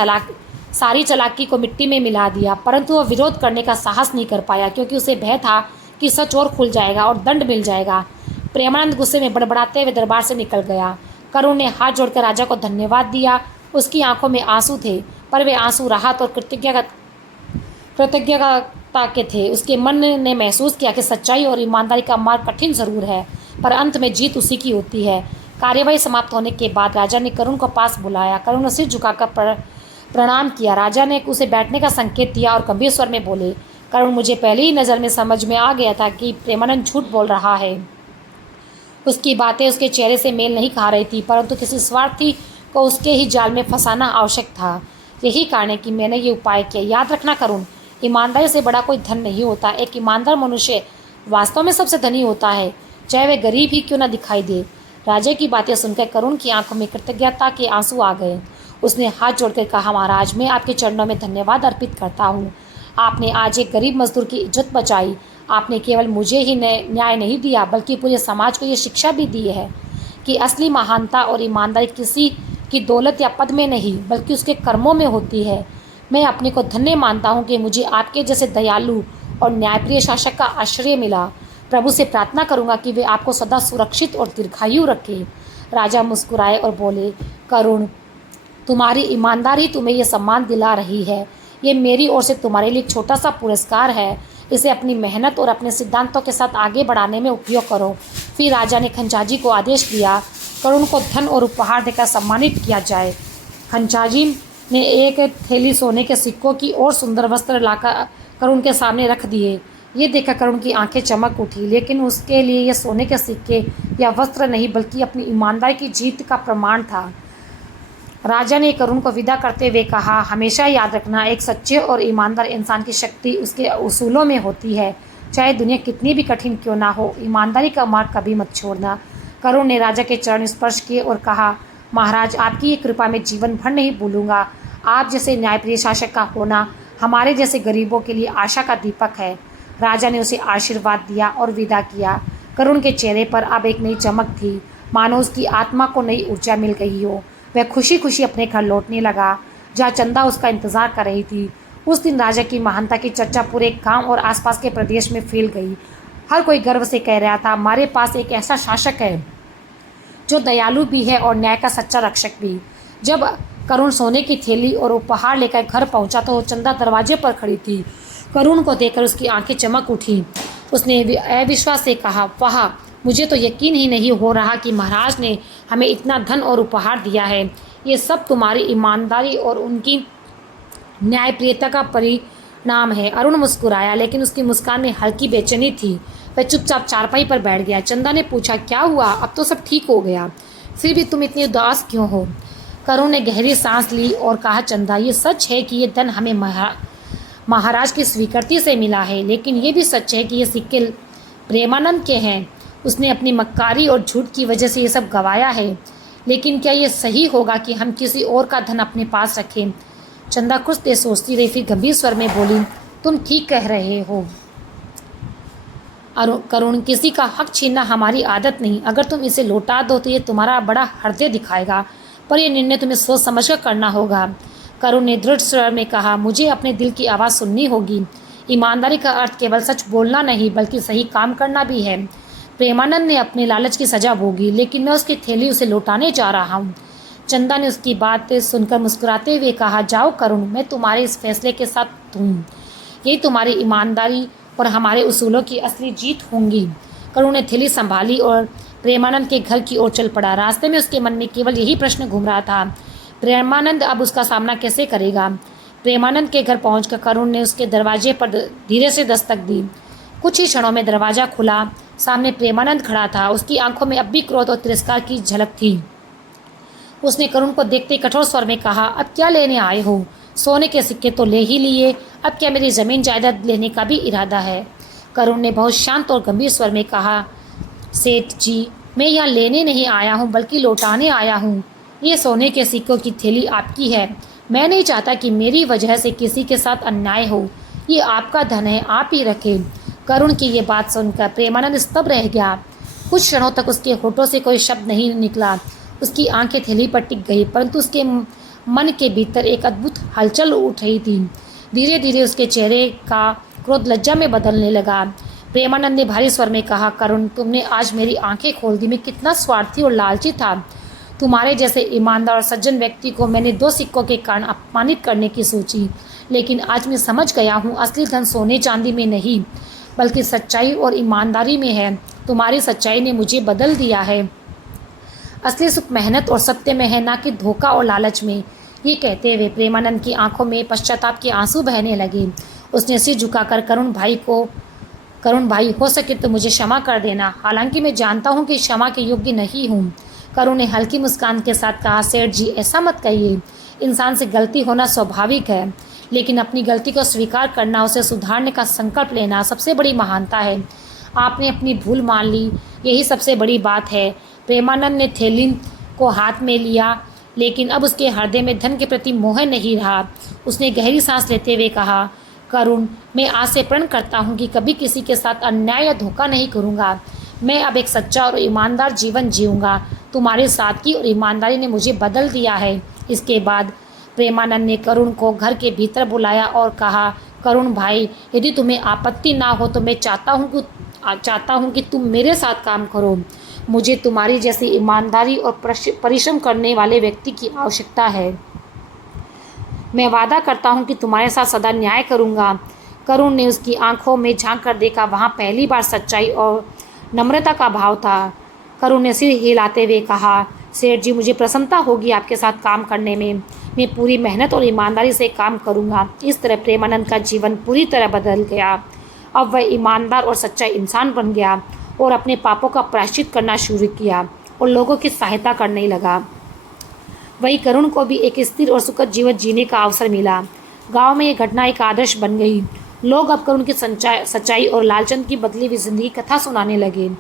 सारी चालाकी को मिट्टी में मिला दिया। परंतु वह विरोध करने का साहस नहीं कर पाया, क्योंकि उसे भय था कि सच और खुल जाएगा और दंड मिल जाएगा। प्रेमानंद गुस्से में बड़बड़ाते हुए दरबार से निकल गया। करुण ने हाथ जोड़कर राजा को धन्यवाद दिया। उसकी आंखों में आंसू थे, पर वे आंसू राहत और कृतज्ञता के थे। उसके मन ने महसूस किया कि सच्चाई और ईमानदारी का मार्ग कठिन जरूर है, पर अंत में जीत उसी की होती है। कार्यवाही समाप्त होने के बाद राजा ने करुण को पास बुलाया। करुण ने सिर झुकाकर प्रणाम किया। राजा ने उसे बैठने का संकेत दिया और गंभीर स्वर में बोले, करुण, मुझे पहले ही नज़र में समझ में आ गया था कि प्रेमानंद झूठ बोल रहा है। उसकी बातें उसके चेहरे से मेल नहीं खा रही थी, परंतु किसी स्वार्थी को उसके ही जाल में फंसाना आवश्यक था। यही कारण है कि मैंने ये उपाय किया। याद रखना करुण, ईमानदारी से बड़ा कोई धन नहीं होता। एक ईमानदार मनुष्य वास्तव में सबसे धनी होता है, चाहे वह गरीब ही क्यों न दिखाई दे। राजा की बातें सुनकर करुण की आंखों में कृतज्ञता के आंसू आ गए। उसने हाथ जोड़कर कहा, महाराज, मैं आपके चरणों में धन्यवाद अर्पित करता हूँ। आपने आज एक गरीब मजदूर की इज्जत बचाई। आपने केवल मुझे ही न्याय नहीं दिया, बल्कि पूरे समाज को ये शिक्षा भी दी है कि असली महानता और ईमानदारी किसी की दौलत या पद में नहीं, बल्कि उसके कर्मों में होती है। मैं अपने को धन्य मानता हूँ कि मुझे आपके जैसे दयालु और न्यायप्रिय शासक का आश्रय मिला। प्रभु से प्रार्थना करूँगा कि वे आपको सदा सुरक्षित और दीर्घायु रखे। राजा मुस्कुराए और बोले, करुण, तुम्हारी ईमानदारी तुम्हें यह सम्मान दिला रही है। ये मेरी ओर से तुम्हारे लिए एक छोटा सा पुरस्कार है। इसे अपनी मेहनत और अपने सिद्धांतों के साथ आगे बढ़ाने में उपयोग करो। फिर राजा ने खंचाजी को आदेश दिया, करुण को धन और उपहार देकर सम्मानित किया जाए। खंचाजी ने एक थैली सोने के सिक्कों की और सुंदर वस्त्र लाकर करुण के सामने रख दिए। ये देखकर करुण की आंखें चमक उठी, लेकिन उसके लिए ये सोने के सिक्के या वस्त्र नहीं, बल्कि अपनी ईमानदारी की जीत का प्रमाण था। राजा ने करुण को विदा करते हुए कहा, हमेशा याद रखना, एक सच्चे और ईमानदार इंसान की शक्ति उसके उसूलों में होती है। चाहे दुनिया कितनी भी कठिन क्यों ना हो, ईमानदारी का मार्ग कभी मत छोड़ना। करुण ने राजा के चरण स्पर्श किए और कहा, महाराज, आपकी ये कृपा मैं जीवन भर नहीं भूलूंगा। आप जैसे न्यायप्रिय शासक का होना हमारे जैसे गरीबों के लिए आशा का दीपक है। राजा ने उसे आशीर्वाद दिया और विदा किया। करुण के चेहरे पर अब एक नई चमक थी, मानो उसकी आत्मा को नई ऊर्जा मिल गई हो। वह खुशी खुशी अपने घर लौटने लगा, जहाँ चंदा उसका इंतजार कर रही थी। उस दिन राजा की महानता की चर्चा पूरे गांव और आसपास के प्रदेश में फैल गई। हर कोई गर्व से कह रहा था, हमारे पास एक ऐसा शासक है जो दयालु भी है और न्याय का सच्चा रक्षक भी। जब करुण सोने की थैली और उपहार लेकर घर पहुंचा तो चंदा दरवाजे पर खड़ी थी। करुण को देखकर उसकी आंखें चमक उठी। उसने अविश्वास से कहा, वाह, मुझे तो यकीन ही नहीं हो रहा कि महाराज ने हमें इतना धन और उपहार दिया है। ये सब तुम्हारी ईमानदारी और उनकी न्यायप्रियता का परिणाम है। अरुण मुस्कुराया, लेकिन उसकी मुस्कान में हल्की बेचैनी थी। वह चुपचाप चारपाई पर बैठ गया। चंदा ने पूछा, क्या हुआ? अब तो सब ठीक हो गया, फिर भी तुम इतनी उदास क्यों हो? करुण ने गहरी सांस ली और कहा, चंदा, ये सच है कि ये धन हमें महाराज की स्वीकृति से मिला है, लेकिन ये भी सच है कि ये सिक्के प्रेमानंद के हैं। उसने अपनी मक्कारी और झूठ की वजह से ये सब गंवाया है, लेकिन क्या ये सही होगा कि हम किसी और का धन अपने पास रखें? चंदा कुछ देर सोचती रही, फिर गंभीर स्वर में बोली, तुम ठीक कह रहे हो करुण, किसी का हक छीनना हमारी आदत नहीं। अगर तुम इसे लौटा दो तो ये तुम्हारा बड़ा हृदय दिखाएगा, पर यह निर्णय तुम्हें सोच समझ कर करना होगा। करुण ने दृढ़ स्वर में कहा, मुझे अपने दिल की आवाज़ सुननी होगी। ईमानदारी का अर्थ केवल सच बोलना नहीं बल्कि सही काम करना भी है। प्रेमानंद ने अपने लालच की सजा भोगी, लेकिन मैं उसकी थैली उसे लौटाने जा रहा हूँ। चंदा ने उसकी बात सुनकर मुस्कुराते हुए कहा, जाओ करुण, मैं तुम्हारे इस फैसले के साथ हूँ। यही तुम्हारी ईमानदारी और हमारे उसूलों की असली जीत होंगी। करुण ने थैली संभाली और प्रेमानंद के घर की ओर चल पड़ा। रास्ते में उसके मन में केवल यही प्रश्न घूम रहा था, प्रेमानंद अब उसका सामना कैसे करेगा। प्रेमानंद के घर पहुंचकर करुण ने उसके दरवाजे पर धीरे से दस्तक दी। कुछ ही क्षणों में दरवाज़ा खुला। सामने प्रेमानंद खड़ा था। उसकी आंखों में अब भी क्रोध और तिरस्कार की झलक थी। उसने करुण को देखते कठोर स्वर में कहा, अब क्या लेने आए हो? सोने के सिक्के तो ले ही लिए, अब क्या मेरी ज़मीन जायदाद लेने का भी इरादा है? करुण ने बहुत शांत और गंभीर स्वर में कहा, सेठ जी, मैं यहाँ लेने नहीं आया हूँ बल्कि लौटाने आया हूँ। ये सोने के सिक्कों की थैली आपकी है। मैं नहीं चाहता कि मेरी वजह से किसी के साथ अन्याय हो। ये आपका धन है, आप ही रखें। करुण की ये बात सुनकर प्रेमानंद स्तब्ध रह गया। कुछ क्षणों तक उसके होठों से कोई शब्द नहीं निकला। उसकी आंखें थैली पर टिक गई, परंतु उसके मन के भीतर एक अद्भुत हलचल उठ रही थी। धीरे धीरे उसके चेहरे का क्रोध लज्जा में बदलने लगा। प्रेमानंद ने भारी स्वर में कहा, करुण, तुमने आज मेरी आंखें खोल दी। मैं कितना स्वार्थी और लालची था। तुम्हारे जैसे ईमानदार और सज्जन व्यक्ति को मैंने 2 सिक्कों के कारण अपमानित करने की सोची, लेकिन आज मैं समझ गया हूँ, असली धन सोने चांदी में नहीं बल्कि सच्चाई और ईमानदारी में है। तुम्हारी सच्चाई ने मुझे बदल दिया है। असली सुख मेहनत और सत्य में है, ना कि धोखा और लालच में। ये कहते हुए प्रेमानंद की आंखों में पश्चाताप के आंसू बहने लगे। उसने सिर झुकाकर करुण भाई, हो सके तो मुझे क्षमा कर देना। हालांकि मैं जानता हूँ कि क्षमा के योग्य नहीं हूँ। करुण ने हल्की मुस्कान के साथ कहा, सेठ जी, ऐसा मत कहिए। इंसान से गलती होना स्वाभाविक है, लेकिन अपनी गलती को स्वीकार करना, उसे सुधारने का संकल्प लेना सबसे बड़ी महानता है। आपने अपनी भूल मान ली, यही सबसे बड़ी बात है। प्रेमानंद ने थैली को हाथ में लिया, लेकिन अब उसके हृदय में धन के प्रति मोह नहीं रहा। उसने गहरी सांस लेते हुए कहा, करुण, मैं आज से प्रण करता हूँ कि कभी किसी के साथ अन्याय या धोखा नहीं करूँगा। मैं अब एक सच्चा और ईमानदार जीवन जीऊँगा। तुम्हारे सादगी और ईमानदारी ने मुझे बदल दिया है। इसके बाद प्रेमानंद ने करुण को घर के भीतर बुलाया और कहा, करुण भाई, यदि तुम्हें आपत्ति ना हो तो मैं चाहता हूँ कि तुम मेरे साथ काम करो। मुझे तुम्हारी जैसी ईमानदारी और परिश्रम करने वाले व्यक्ति की आवश्यकता है। मैं वादा करता हूँ कि तुम्हारे साथ सदा न्याय करूँगा। करुण ने उसकी आंखों में झांक कर देखा। वहाँ पहली बार सच्चाई और नम्रता का भाव था। करुण ने सिर हिलाते हुए कहा, सेठ जी, मुझे प्रसन्नता होगी आपके साथ काम करने में। मैं पूरी मेहनत और ईमानदारी से काम करूँगा। इस तरह प्रेमानंद का जीवन पूरी तरह बदल गया। अब वह ईमानदार और सच्चा इंसान बन गया और अपने पापों का प्रायश्चित करना शुरू किया और लोगों की सहायता करने लगा। वही करुण को भी एक स्थिर और सुखद जीवन जीने का अवसर मिला। गांव में यह घटना एक आदर्श बन गई। लोग अब करुण की सच्चाई और लालचंद की बदली हुई जिंदगी कथा सुनाने लगे।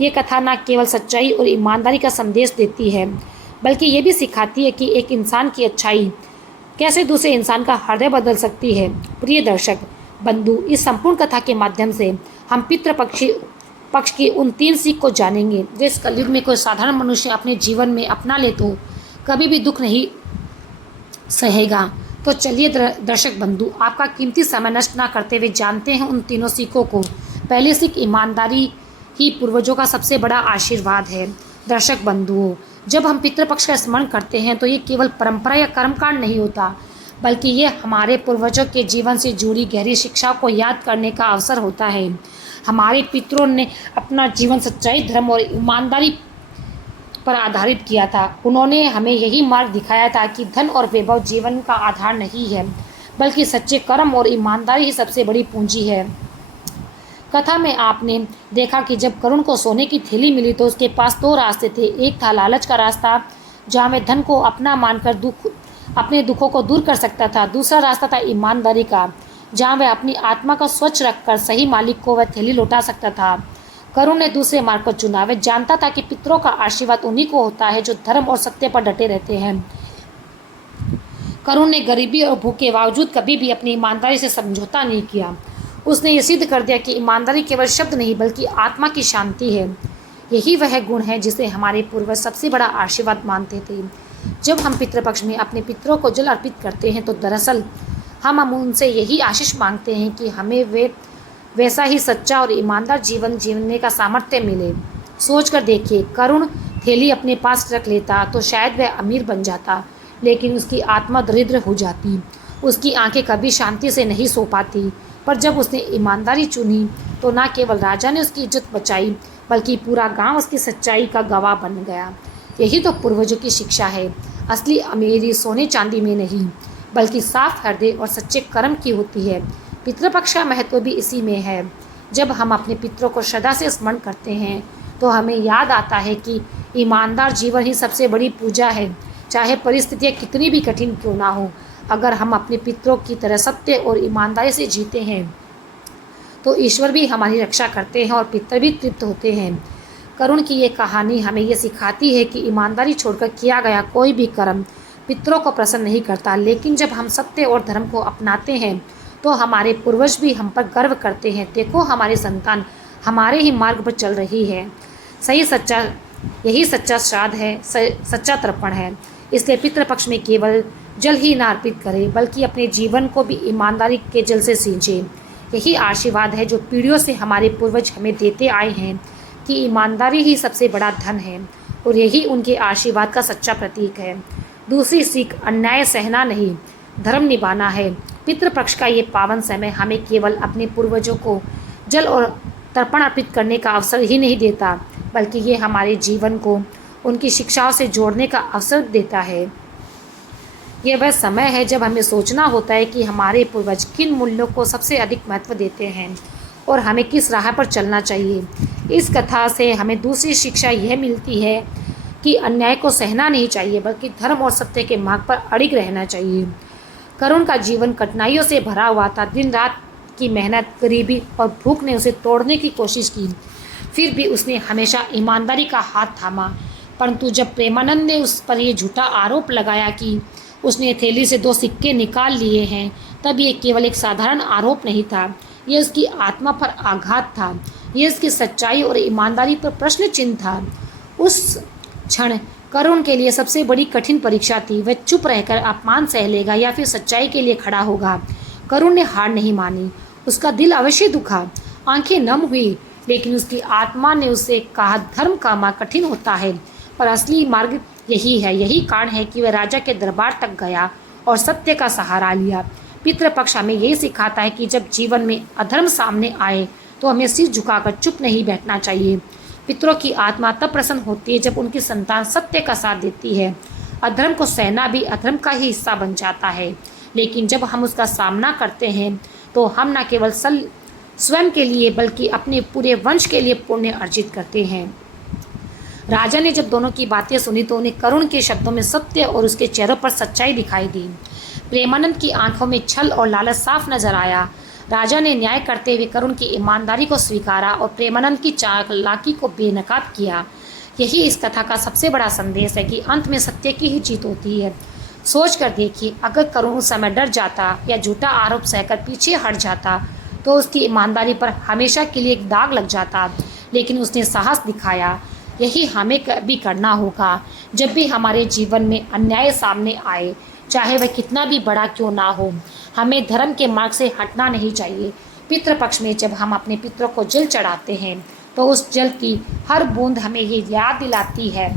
ये कथा न केवल सच्चाई और ईमानदारी का संदेश देती है, बल्कि ये भी सिखाती है कि एक इंसान की अच्छाई कैसे दूसरे इंसान का हृदय बदल सकती है। प्रिय दर्शक बंधु, इस संपूर्ण कथा के माध्यम से हम पक्ष की उन 3 सीख को जानेंगे जो इस कलयुग में कोई साधारण मनुष्य अपने जीवन में अपना ले तो कभी भी दुख नहीं सहेगा। तो चलिए दर्शक बंधु, आपका कीमती समय नष्ट ना करते हुए जानते हैं उन तीनों सीखों को। पहली सीख, ईमानदारी ही पूर्वजों का सबसे बड़ा आशीर्वाद है। दर्शक बंधुओं, जब हम पितृपक्ष का स्मरण करते हैं तो ये केवल परंपरा या कर्मकांड नहीं होता, बल्कि ये हमारे पूर्वजों के जीवन से जुड़ी गहरी शिक्षा को याद करने का अवसर होता है। हमारे पितरों ने अपना जीवन सच्चाई, धर्म और ईमानदारी पर आधारित किया था। उन्होंने हमें यही मार्ग दिखाया था कि धन और वैभव जीवन का आधार नहीं है, बल्कि सच्चे कर्म और ईमानदारी ही सबसे बड़ी पूंजी है। कथा में आपने देखा कि जब करुण को सोने की थैली मिली तो उसके पास 2 रास्ते थे। एक था लालच का रास्ता, जहाँ वह धन को अपना मानकर अपने दुखों को दूर कर सकता था। दूसरा रास्ता था ईमानदारी का, जहाँ वह अपनी आत्मा को स्वच्छ रखकर सही मालिक को वह थैली लौटा सकता था। करुण ने दूसरे मार्ग को चुना। वह जानता था कि पितरों का आशीर्वाद उन्हीं को होता है जो धर्म और सत्य पर डटे रहते हैं। करुण ने गरीबी और भूख के बावजूद कभी भी अपनी ईमानदारी से समझौता नहीं किया। उसने ये सिद्ध कर दिया कि ईमानदारी केवल शब्द नहीं बल्कि आत्मा की शांति है। यही वह गुण है जिसे हमारे पूर्वज सबसे बड़ा आशीर्वाद मानते थे। जब हम पितृपक्ष में अपने पितरों को जल अर्पित करते हैं तो दरअसल हम उनसे यही आशीष मांगते हैं कि हमें वे वैसा ही सच्चा और ईमानदार जीवन जीने का सामर्थ्य मिले। सोच कर देखिए, करुण थैली अपने पास रख लेता तो शायद वह अमीर बन जाता, लेकिन उसकी आत्मा दरिद्र हो जाती। उसकी आंखें कभी शांति से नहीं सो पाती। पर जब उसने ईमानदारी चुनी तो न केवल राजा ने उसकी इज्जत बचाई बल्कि पूरा गांव उसकी सच्चाई का गवाह बन गया। यही तो पूर्वजों की शिक्षा है। असली अमीरी सोने चांदी में नहीं बल्कि साफ हृदय और सच्चे कर्म की होती है। पितृपक्ष का महत्व भी इसी में है। जब हम अपने पितरों को श्रद्धा से स्मरण करते हैं तो हमें याद आता है कि ईमानदार जीवन ही सबसे बड़ी पूजा है। चाहे परिस्थितियाँ कितनी भी कठिन क्यों ना हो, अगर हम अपने पितरों की तरह सत्य और ईमानदारी से जीते हैं तो ईश्वर भी हमारी रक्षा करते हैं और पितर भी तृप्त होते हैं। करुण की ये कहानी हमें ये सिखाती है कि ईमानदारी छोड़कर किया गया कोई भी कर्म पितरों को प्रसन्न नहीं करता, लेकिन जब हम सत्य और धर्म को अपनाते हैं तो हमारे पूर्वज भी हम पर गर्व करते हैं। देखो, हमारी संतान हमारे ही मार्ग पर चल रही है। यही सच्चा श्राद्ध है, सच्चा तर्पण है। इसलिए पितृपक्ष में केवल जल ही न अर्पित करें बल्कि अपने जीवन को भी ईमानदारी के जल से सींचें। यही आशीर्वाद है जो पीढ़ियों से हमारे पूर्वज हमें देते आए हैं कि ईमानदारी ही सबसे बड़ा धन है और यही उनके आशीर्वाद का सच्चा प्रतीक है। दूसरी सीख अन्याय सहना नहीं, धर्म निभाना है। पितृपक्ष का ये पावन समय हमें केवल अपने पूर्वजों को जल और तर्पण अर्पित करने का अवसर ही नहीं देता बल्कि ये हमारे जीवन को उनकी शिक्षाओं से जोड़ने का अवसर देता है। यह वह समय है जब हमें सोचना होता है कि हमारे पूर्वज किन मूल्यों को सबसे अधिक महत्व देते हैं और हमें किस राह पर चलना चाहिए। इस कथा से हमें दूसरी शिक्षा यह मिलती है कि अन्याय को सहना नहीं चाहिए बल्कि धर्म और सत्य के मार्ग पर अड़िग रहना चाहिए। करुण का जीवन कठिनाइयों से भरा हुआ था। दिन रात की मेहनत, गरीबी और भूख ने उसे तोड़ने की कोशिश की, फिर भी उसने हमेशा ईमानदारी का हाथ थामा। परंतु जब प्रेमानंद ने उस पर यह झूठा आरोप लगाया कि उसने थैली से 2 सिक्के निकाल लिए हैं, तब ये केवल एक साधारण आरोप नहीं था, यह उसकी आत्मा पर आघात था। यह उसकी सच्चाई और ईमानदारी पर प्रश्न चिन्ह था। उस क्षण करुण के लिए सबसे बड़ी कठिन परीक्षा थी। वह चुप रहकर अपमान सह लेगा या फिर सच्चाई के लिए खड़ा होगा। करुण ने हार नहीं मानी। उसका दिल अवश्य दुखा, आंखें नम हुई, लेकिन उसकी आत्मा ने उससे कहा, धर्म का मार्ग कठिन होता है पर असली मार्ग यही है। यही कारण है कि वह राजा के दरबार तक गया और सत्य का सहारा लिया। पितृपक्ष हमें यही सिखाता है कि जब जीवन में अधर्म सामने आए तो हमें सिर झुकाकर चुप नहीं बैठना चाहिए। पितरों की आत्मा तब प्रसन्न होती है जब उनकी संतान सत्य का साथ देती है। अधर्म को सहना भी अधर्म का ही हिस्सा बन जाता है, लेकिन जब हम उसका सामना करते हैं तो हम न केवल स्वयं के लिए बल्कि अपने पूरे वंश के लिए पुण्य अर्जित करते हैं। राजा ने जब दोनों की बातें सुनी तो उन्हें करुण के शब्दों में सत्य और उसके चेहरों पर सच्चाई दिखाई दी। प्रेमानंद की आंखों में छल और लालच साफ नजर आया। राजा ने न्याय करते हुए करुण की ईमानदारी को स्वीकारा और प्रेमानंद की चालाकी को बेनकाब किया। यही इस कथा का सबसे बड़ा संदेश है कि अंत में सत्य की ही जीत होती है। सोच कर देखिए, अगर करुण उस समय डर जाता या झूठा आरोप सहकर पीछे हट जाता तो उसकी ईमानदारी पर हमेशा के लिए एक दाग लग जाता, लेकिन उसने साहस दिखाया। यही हमें भी करना होगा। जब भी हमारे जीवन में अन्याय सामने आए, चाहे वह कितना भी बड़ा क्यों ना हो, हमें धर्म के मार्ग से हटना नहीं चाहिए। पितृपक्ष में जब हम अपने पितरों को जल चढ़ाते हैं तो उस जल की हर बूंद हमें ये याद दिलाती है,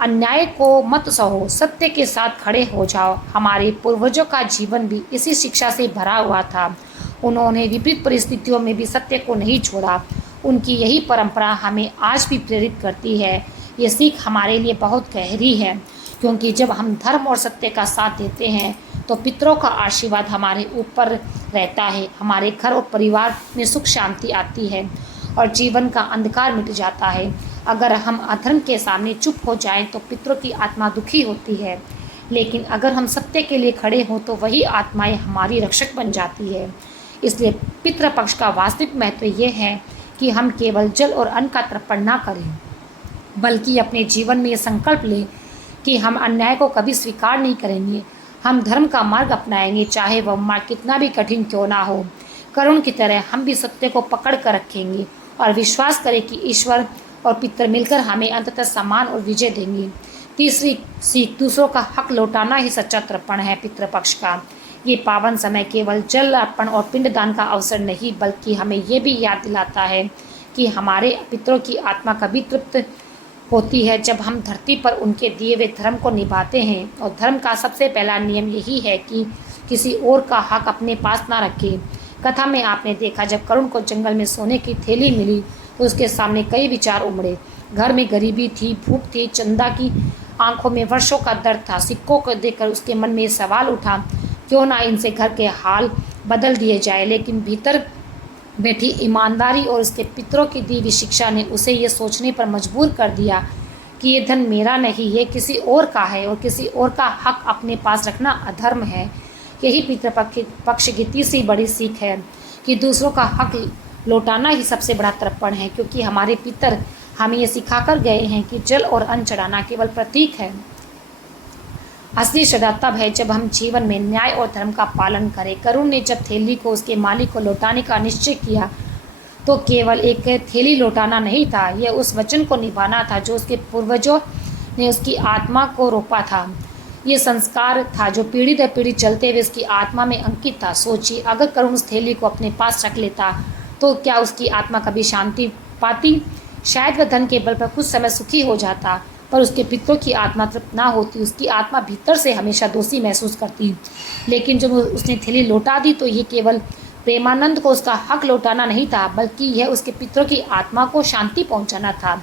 अन्याय को मत सहो, सत्य के साथ खड़े हो जाओ। हमारे पूर्वजों का जीवन भी इसी शिक्षा से भरा हुआ था। उन्होंने विपरीत परिस्थितियों में भी सत्य को नहीं छोड़ा। उनकी यही परंपरा हमें आज भी प्रेरित करती है। ये सीख हमारे लिए बहुत गहरी है, क्योंकि जब हम धर्म और सत्य का साथ देते हैं तो पितरों का आशीर्वाद हमारे ऊपर रहता है। हमारे घर और परिवार में सुख शांति आती है और जीवन का अंधकार मिट जाता है। अगर हम अधर्म के सामने चुप हो जाएं तो पितरों की आत्मा दुखी होती है, लेकिन अगर हम सत्य के लिए खड़े हों तो वही आत्माएं हमारी रक्षक बन जाती है। इसलिए पितृपक्ष का वास्तविक महत्व ये है कि हम केवल जल और अन्न का तर्पण ना करें, बल्कि अपने जीवन में ये संकल्प लें कि हम अन्याय को कभी स्वीकार नहीं करेंगे। हम धर्म का मार्ग अपनाएंगे, चाहे वह मार्ग कितना भी कठिन क्यों ना हो। करुण की तरह हम भी सत्य को पकड़ कर रखेंगे और विश्वास करें कि ईश्वर और पितर मिलकर हमें अंततः सम्मान और विजय देंगे। तीसरी सीख, दूसरों का हक लौटाना ही सच्चा तर्पण है। पितृपक्ष का ये पावन समय केवल जल अर्पण और पिंडदान का अवसर नहीं, बल्कि हमें ये भी याद दिलाता है कि हमारे पितरों की आत्मा कभी तृप्त होती है जब हम धरती पर उनके दिए हुए धर्म को निभाते हैं। और धर्म का सबसे पहला नियम यही है कि किसी और का हक अपने पास ना रखें। कथा में आपने देखा, जब करुण को जंगल में सोने की थैली मिली तो उसके सामने कई विचार उमड़े। घर में गरीबी थी, भूख थी, चंदा की आंखों में वर्षों का दर्द था। सिक्कों को देखकर उसके मन में सवाल उठा, क्यों ना इनसे घर के हाल बदल दिए जाए। लेकिन भीतर बैठी ईमानदारी और उसके पितरों की दी हुई शिक्षा ने उसे ये सोचने पर मजबूर कर दिया कि ये धन मेरा नहीं, ये किसी और का है और किसी और का हक अपने पास रखना अधर्म है। यही पितृपक्ष की तीसरी बड़ी सीख है कि दूसरों का हक लौटाना ही सबसे बड़ा तर्पण है, क्योंकि हमारे पितर हमें ये सिखाकर गए हैं कि जल और अन्न चढ़ाना केवल प्रतीक है। असली श्रद्धा तब है जब हम जीवन में न्याय और धर्म का पालन करें। करुण ने जब थैली को उसके मालिक को लौटाने का निश्चय किया तो केवल एक थैली लौटाना नहीं था, यह उस वचन को निभाना था जो उसके पूर्वजों ने उसकी आत्मा को रोपा था। ये संस्कार था जो पीढ़ी दर पीढ़ी चलते हुए उसकी आत्मा में अंकित था। सोचिए, अगर करुण उस थैली को अपने पास रख लेता तो क्या उसकी आत्मा कभी शांति पाती? शायद वह धन के बल पर कुछ समय सुखी हो जाता, पर उसके पितरों की आत्मा तृप्त ना होती। उसकी आत्मा भीतर से हमेशा दोषी महसूस करती। लेकिन जब उसने थैली लौटा दी तो ये केवल प्रेमानंद को उसका हक लौटाना नहीं था, बल्कि यह उसके पितरों की आत्मा को शांति पहुंचाना था।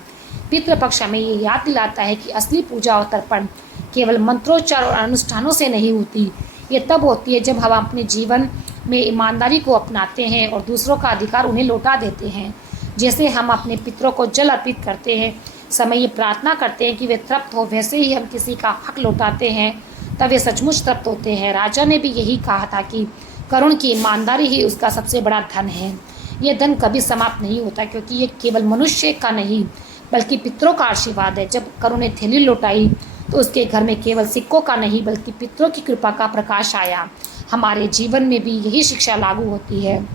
पितृपक्ष हमें ये याद दिलाता है कि असली पूजा और तर्पण केवल मंत्रोच्चार और अनुष्ठानों से नहीं होती। ये तब होती है जब हम अपने जीवन में ईमानदारी को अपनाते हैं और दूसरों का अधिकार उन्हें लौटा देते हैं। जैसे हम अपने पितरों को जल अर्पित करते हैं, समय ये प्रार्थना करते हैं कि वे तृप्त हो, वैसे ही हम किसी का हक लौटाते हैं तब वे सचमुच तृप्त होते हैं। राजा ने भी यही कहा था कि करुण की ईमानदारी ही उसका सबसे बड़ा धन है। यह धन कभी समाप्त नहीं होता, क्योंकि ये केवल मनुष्य का नहीं बल्कि पितरों का आशीर्वाद है। जब करुण ने थैली लौटाई तो उसके घर में केवल सिक्कों का नहीं बल्कि पितरों की कृपा का प्रकाश आया। हमारे जीवन में भी यही शिक्षा लागू होती है।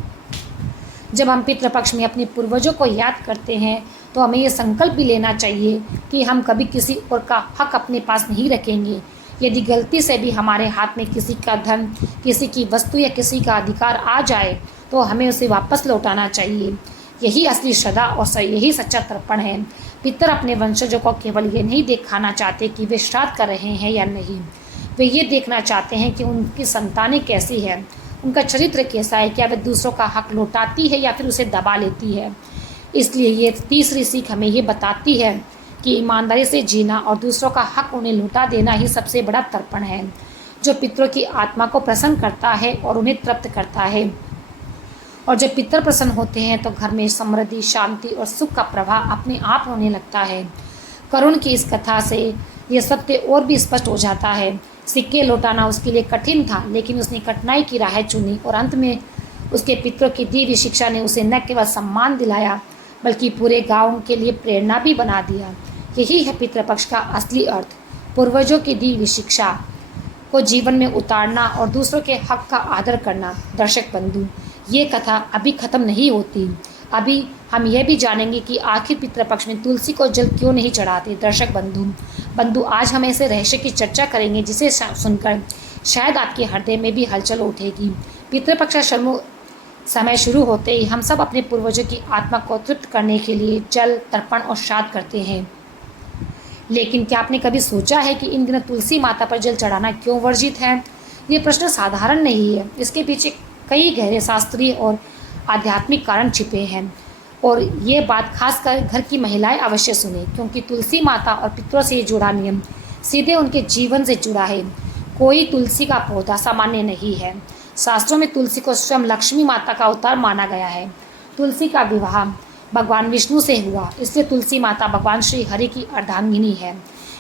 जब हम पितृपक्ष में अपने पूर्वजों को याद करते हैं तो हमें ये संकल्प भी लेना चाहिए कि हम कभी किसी और का हक अपने पास नहीं रखेंगे। यदि गलती से भी हमारे हाथ में किसी का धन, किसी की वस्तु या किसी का अधिकार आ जाए तो हमें उसे वापस लौटाना चाहिए। यही असली श्रद्धा और यही सच्चा तर्पण है। पितर अपने वंशजों को केवल ये नहीं दिखाना चाहते कि वे श्राद्ध कर रहे हैं या नहीं, वे ये देखना चाहते हैं कि उनकी संतानें कैसी है, उनका चरित्र कैसा है, क्या वे दूसरों का हक लौटाती है या फिर उसे दबा लेती है। इसलिए ये तीसरी सीख हमें ये बताती है कि ईमानदारी से जीना और दूसरों का हक उन्हें लौटा देना ही सबसे बड़ा तर्पण है, जो पितरों की आत्मा को प्रसन्न करता है और उन्हें तृप्त करता है। और जब पितर प्रसन्न होते हैं तो घर में समृद्धि, शांति और सुख का प्रवाह अपने आप होने लगता है। करुण की इस कथा से यह सत्य और भी स्पष्ट हो जाता है। सिक्के लौटाना उसके लिए कठिन था, लेकिन उसने कठिनाई की राह चुनी और अंत में उसके पितरों की दी हुई शिक्षा ने उसे न केवल सम्मान दिलाया बल्कि पूरे गांव के लिए प्रेरणा भी बना दिया। यही है पितृपक्ष का असली अर्थ, पूर्वजों की दी हुई शिक्षा को जीवन में उतारना और दूसरों के हक का आदर करना। दर्शक बंधु, ये कथा अभी खत्म नहीं होती। अभी हम यह भी जानेंगे कि आखिर पितृपक्ष में तुलसी को जल क्यों नहीं चढ़ाते। दर्शक बंधु, आज हम ऐसे रहस्य की चर्चा करेंगे जिसे सुनकर शायद आपके हृदय में भी हलचल उठेगी। पितृपक्ष समय शुरू होते ही हम सब अपने पूर्वजों की आत्मा को तृप्त करने के लिए जल, तर्पण और श्राद्ध करते हैं। लेकिन क्या आपने कभी सोचा है कि इन दिनों तुलसी माता पर जल चढ़ाना क्यों वर्जित है? ये प्रश्न साधारण नहीं है, इसके पीछे कई गहरे शास्त्रीय और आध्यात्मिक कारण छिपे हैं। और ये बात खासकर घर की महिलाएं अवश्य सुने, क्योंकि तुलसी माता और पितरों से जुड़ा नियम सीधे उनके जीवन से जुड़ा है। कोई तुलसी का पौधा सामान्य नहीं है। शास्त्रों में तुलसी को स्वयं लक्ष्मी माता का अवतार माना गया है। तुलसी का विवाह भगवान विष्णु से हुआ, इसलिए तुलसी माता भगवान श्री हरि की अर्धांगिनी है।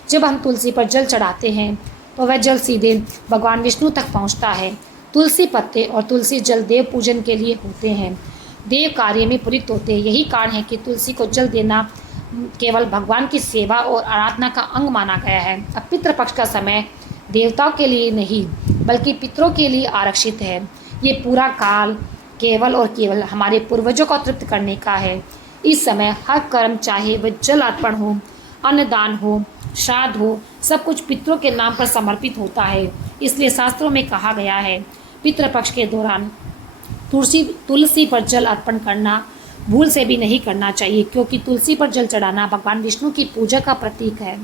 जब हम तुलसी पर जल चढ़ाते हैं तो वह जल सीधे भगवान विष्णु तक पहुंचता है। तुलसी पत्ते और तुलसी जल देव पूजन के लिए होते हैं। देव कार्य में प्रयुक्त होते हैं। यही कारण है कि तुलसी को जल देना केवल भगवान की सेवा और आराधना का अंग माना गया है। अब पितृपक्ष का समय देवताओं के लिए नहीं बल्कि पितरों के लिए आरक्षित है। ये पूरा काल केवल और केवल हमारे पूर्वजों को तृप्त करने का है। इस समय हर कर्म, चाहे वह जल अर्पण हो, अन्नदान हो, श्राद्ध हो, सब कुछ पितरों के नाम पर समर्पित होता है। इसलिए शास्त्रों में कहा गया है पितृपक्ष के दौरान तुलसी पर जल अर्पण करना भूल से भी नहीं करना चाहिए, क्योंकि तुलसी पर जल चढ़ाना भगवान विष्णु की पूजा का प्रतीक है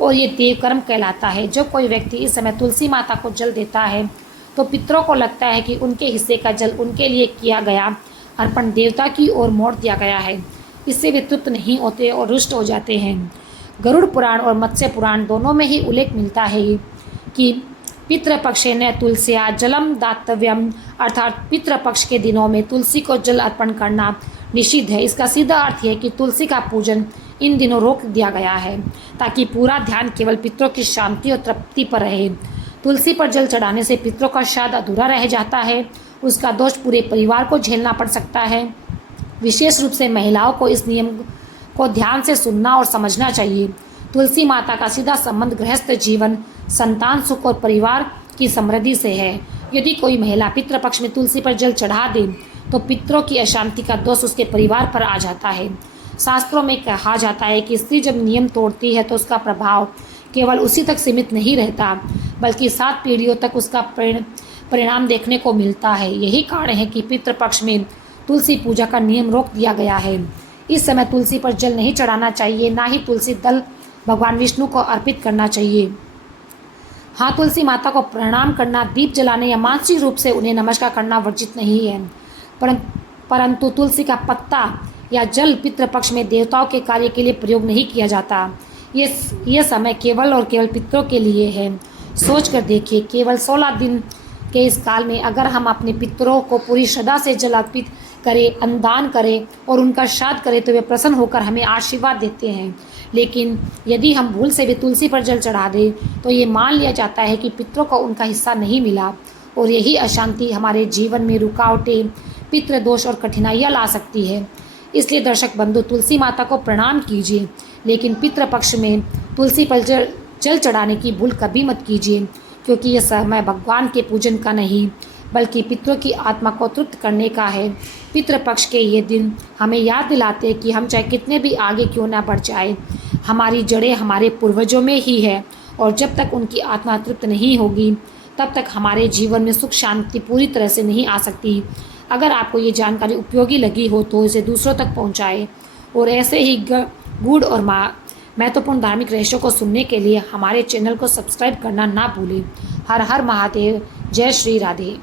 और ये देव कर्म कहलाता है। जब कोई व्यक्ति इस समय तुलसी माता को जल देता है तो पितरों को लगता है कि उनके हिस्से का जल उनके लिए किया गया अर्पण देवता की ओर मोड़ दिया गया है। इससे वे तृप्त नहीं होते और रुष्ट हो जाते हैं। गरुड़ पुराण और मत्स्य पुराण दोनों में ही उल्लेख मिलता है कि पितृपक्षेन तुलस्या जलम दातव्यम, अर्थात पितृपक्ष के दिनों में तुलसी को जल अर्पण करना निषिद्ध है। इसका सीधा अर्थ है कि तुलसी का पूजन इन दिनों रोक दिया गया है ताकि पूरा ध्यान केवल पितरों की शांति और तृप्ति पर रहे। तुलसी पर जल चढ़ाने से पितरों का श्राद्ध अधूरा रह जाता है, उसका दोष पूरे परिवार को झेलना पड़ सकता है। विशेष रूप से महिलाओं को इस नियम को ध्यान से सुनना और समझना चाहिए। तुलसी माता का सीधा संबंध गृहस्थ जीवन, संतान सुख और परिवार की समृद्धि से है। यदि कोई महिला पितृपक्ष में तुलसी पर जल चढ़ा दे तो पितरों की अशांति का दोष उसके परिवार पर आ जाता है। शास्त्रों में कहा जाता है कि स्त्री जब नियम तोड़ती है तो उसका प्रभाव केवल उसी तक सीमित नहीं रहता बल्कि 7 पीढ़ियों तक उसका परिणाम देखने को मिलता है। यही कारण है कि पितृपक्ष में तुलसी पूजा का नियम रोक दिया गया है। इस समय तुलसी पर जल नहीं चढ़ाना चाहिए, ना ही तुलसी दल भगवान विष्णु को अर्पित करना चाहिए। हाँ, तुलसी माता को प्रणाम करना, दीप जलाने या मानसिक रूप से उन्हें नमस्कार करना वर्जित नहीं है, परंतु तुलसी का पत्ता या जल पितृपक्ष में देवताओं के कार्य के लिए प्रयोग नहीं किया जाता। ये समय केवल और केवल पितरों के लिए है। सोच कर देखिए, केवल 16 दिन के इस काल में अगर हम अपने पितरों को पूरी श्रद्धा से जल अर्पित करें, अन्नदान करें और उनका श्राद्ध करें तो वे प्रसन्न होकर हमें आशीर्वाद देते हैं। लेकिन यदि हम भूल से भी तुलसी पर जल चढ़ा दें तो ये मान लिया जाता है कि पितरों को उनका हिस्सा नहीं मिला और यही अशांति हमारे जीवन में रुकावटें, पितृदोष और कठिनाइयाँ ला सकती है। इसलिए दर्शक बंधु, तुलसी माता को प्रणाम कीजिए, लेकिन पितृपक्ष में तुलसी पर जल चढ़ाने की भूल कभी मत कीजिए, क्योंकि यह समय भगवान के पूजन का नहीं बल्कि पितरों की आत्मा को तृप्त करने का है। पितृपक्ष के ये दिन हमें याद दिलाते हैं कि हम चाहे कितने भी आगे क्यों ना बढ़ जाए, हमारी जड़ें हमारे पूर्वजों में ही है और जब तक उनकी आत्मा तृप्त नहीं होगी तब तक हमारे जीवन में सुख शांति पूरी तरह से नहीं आ सकती। अगर आपको ये जानकारी उपयोगी लगी हो तो इसे दूसरों तक पहुंचाएं और ऐसे ही गूढ़ और महत्वपूर्ण धार्मिक रहस्यों को सुनने के लिए हमारे चैनल को सब्सक्राइब करना ना भूलें। हर हर महादेव। जय श्री राधे।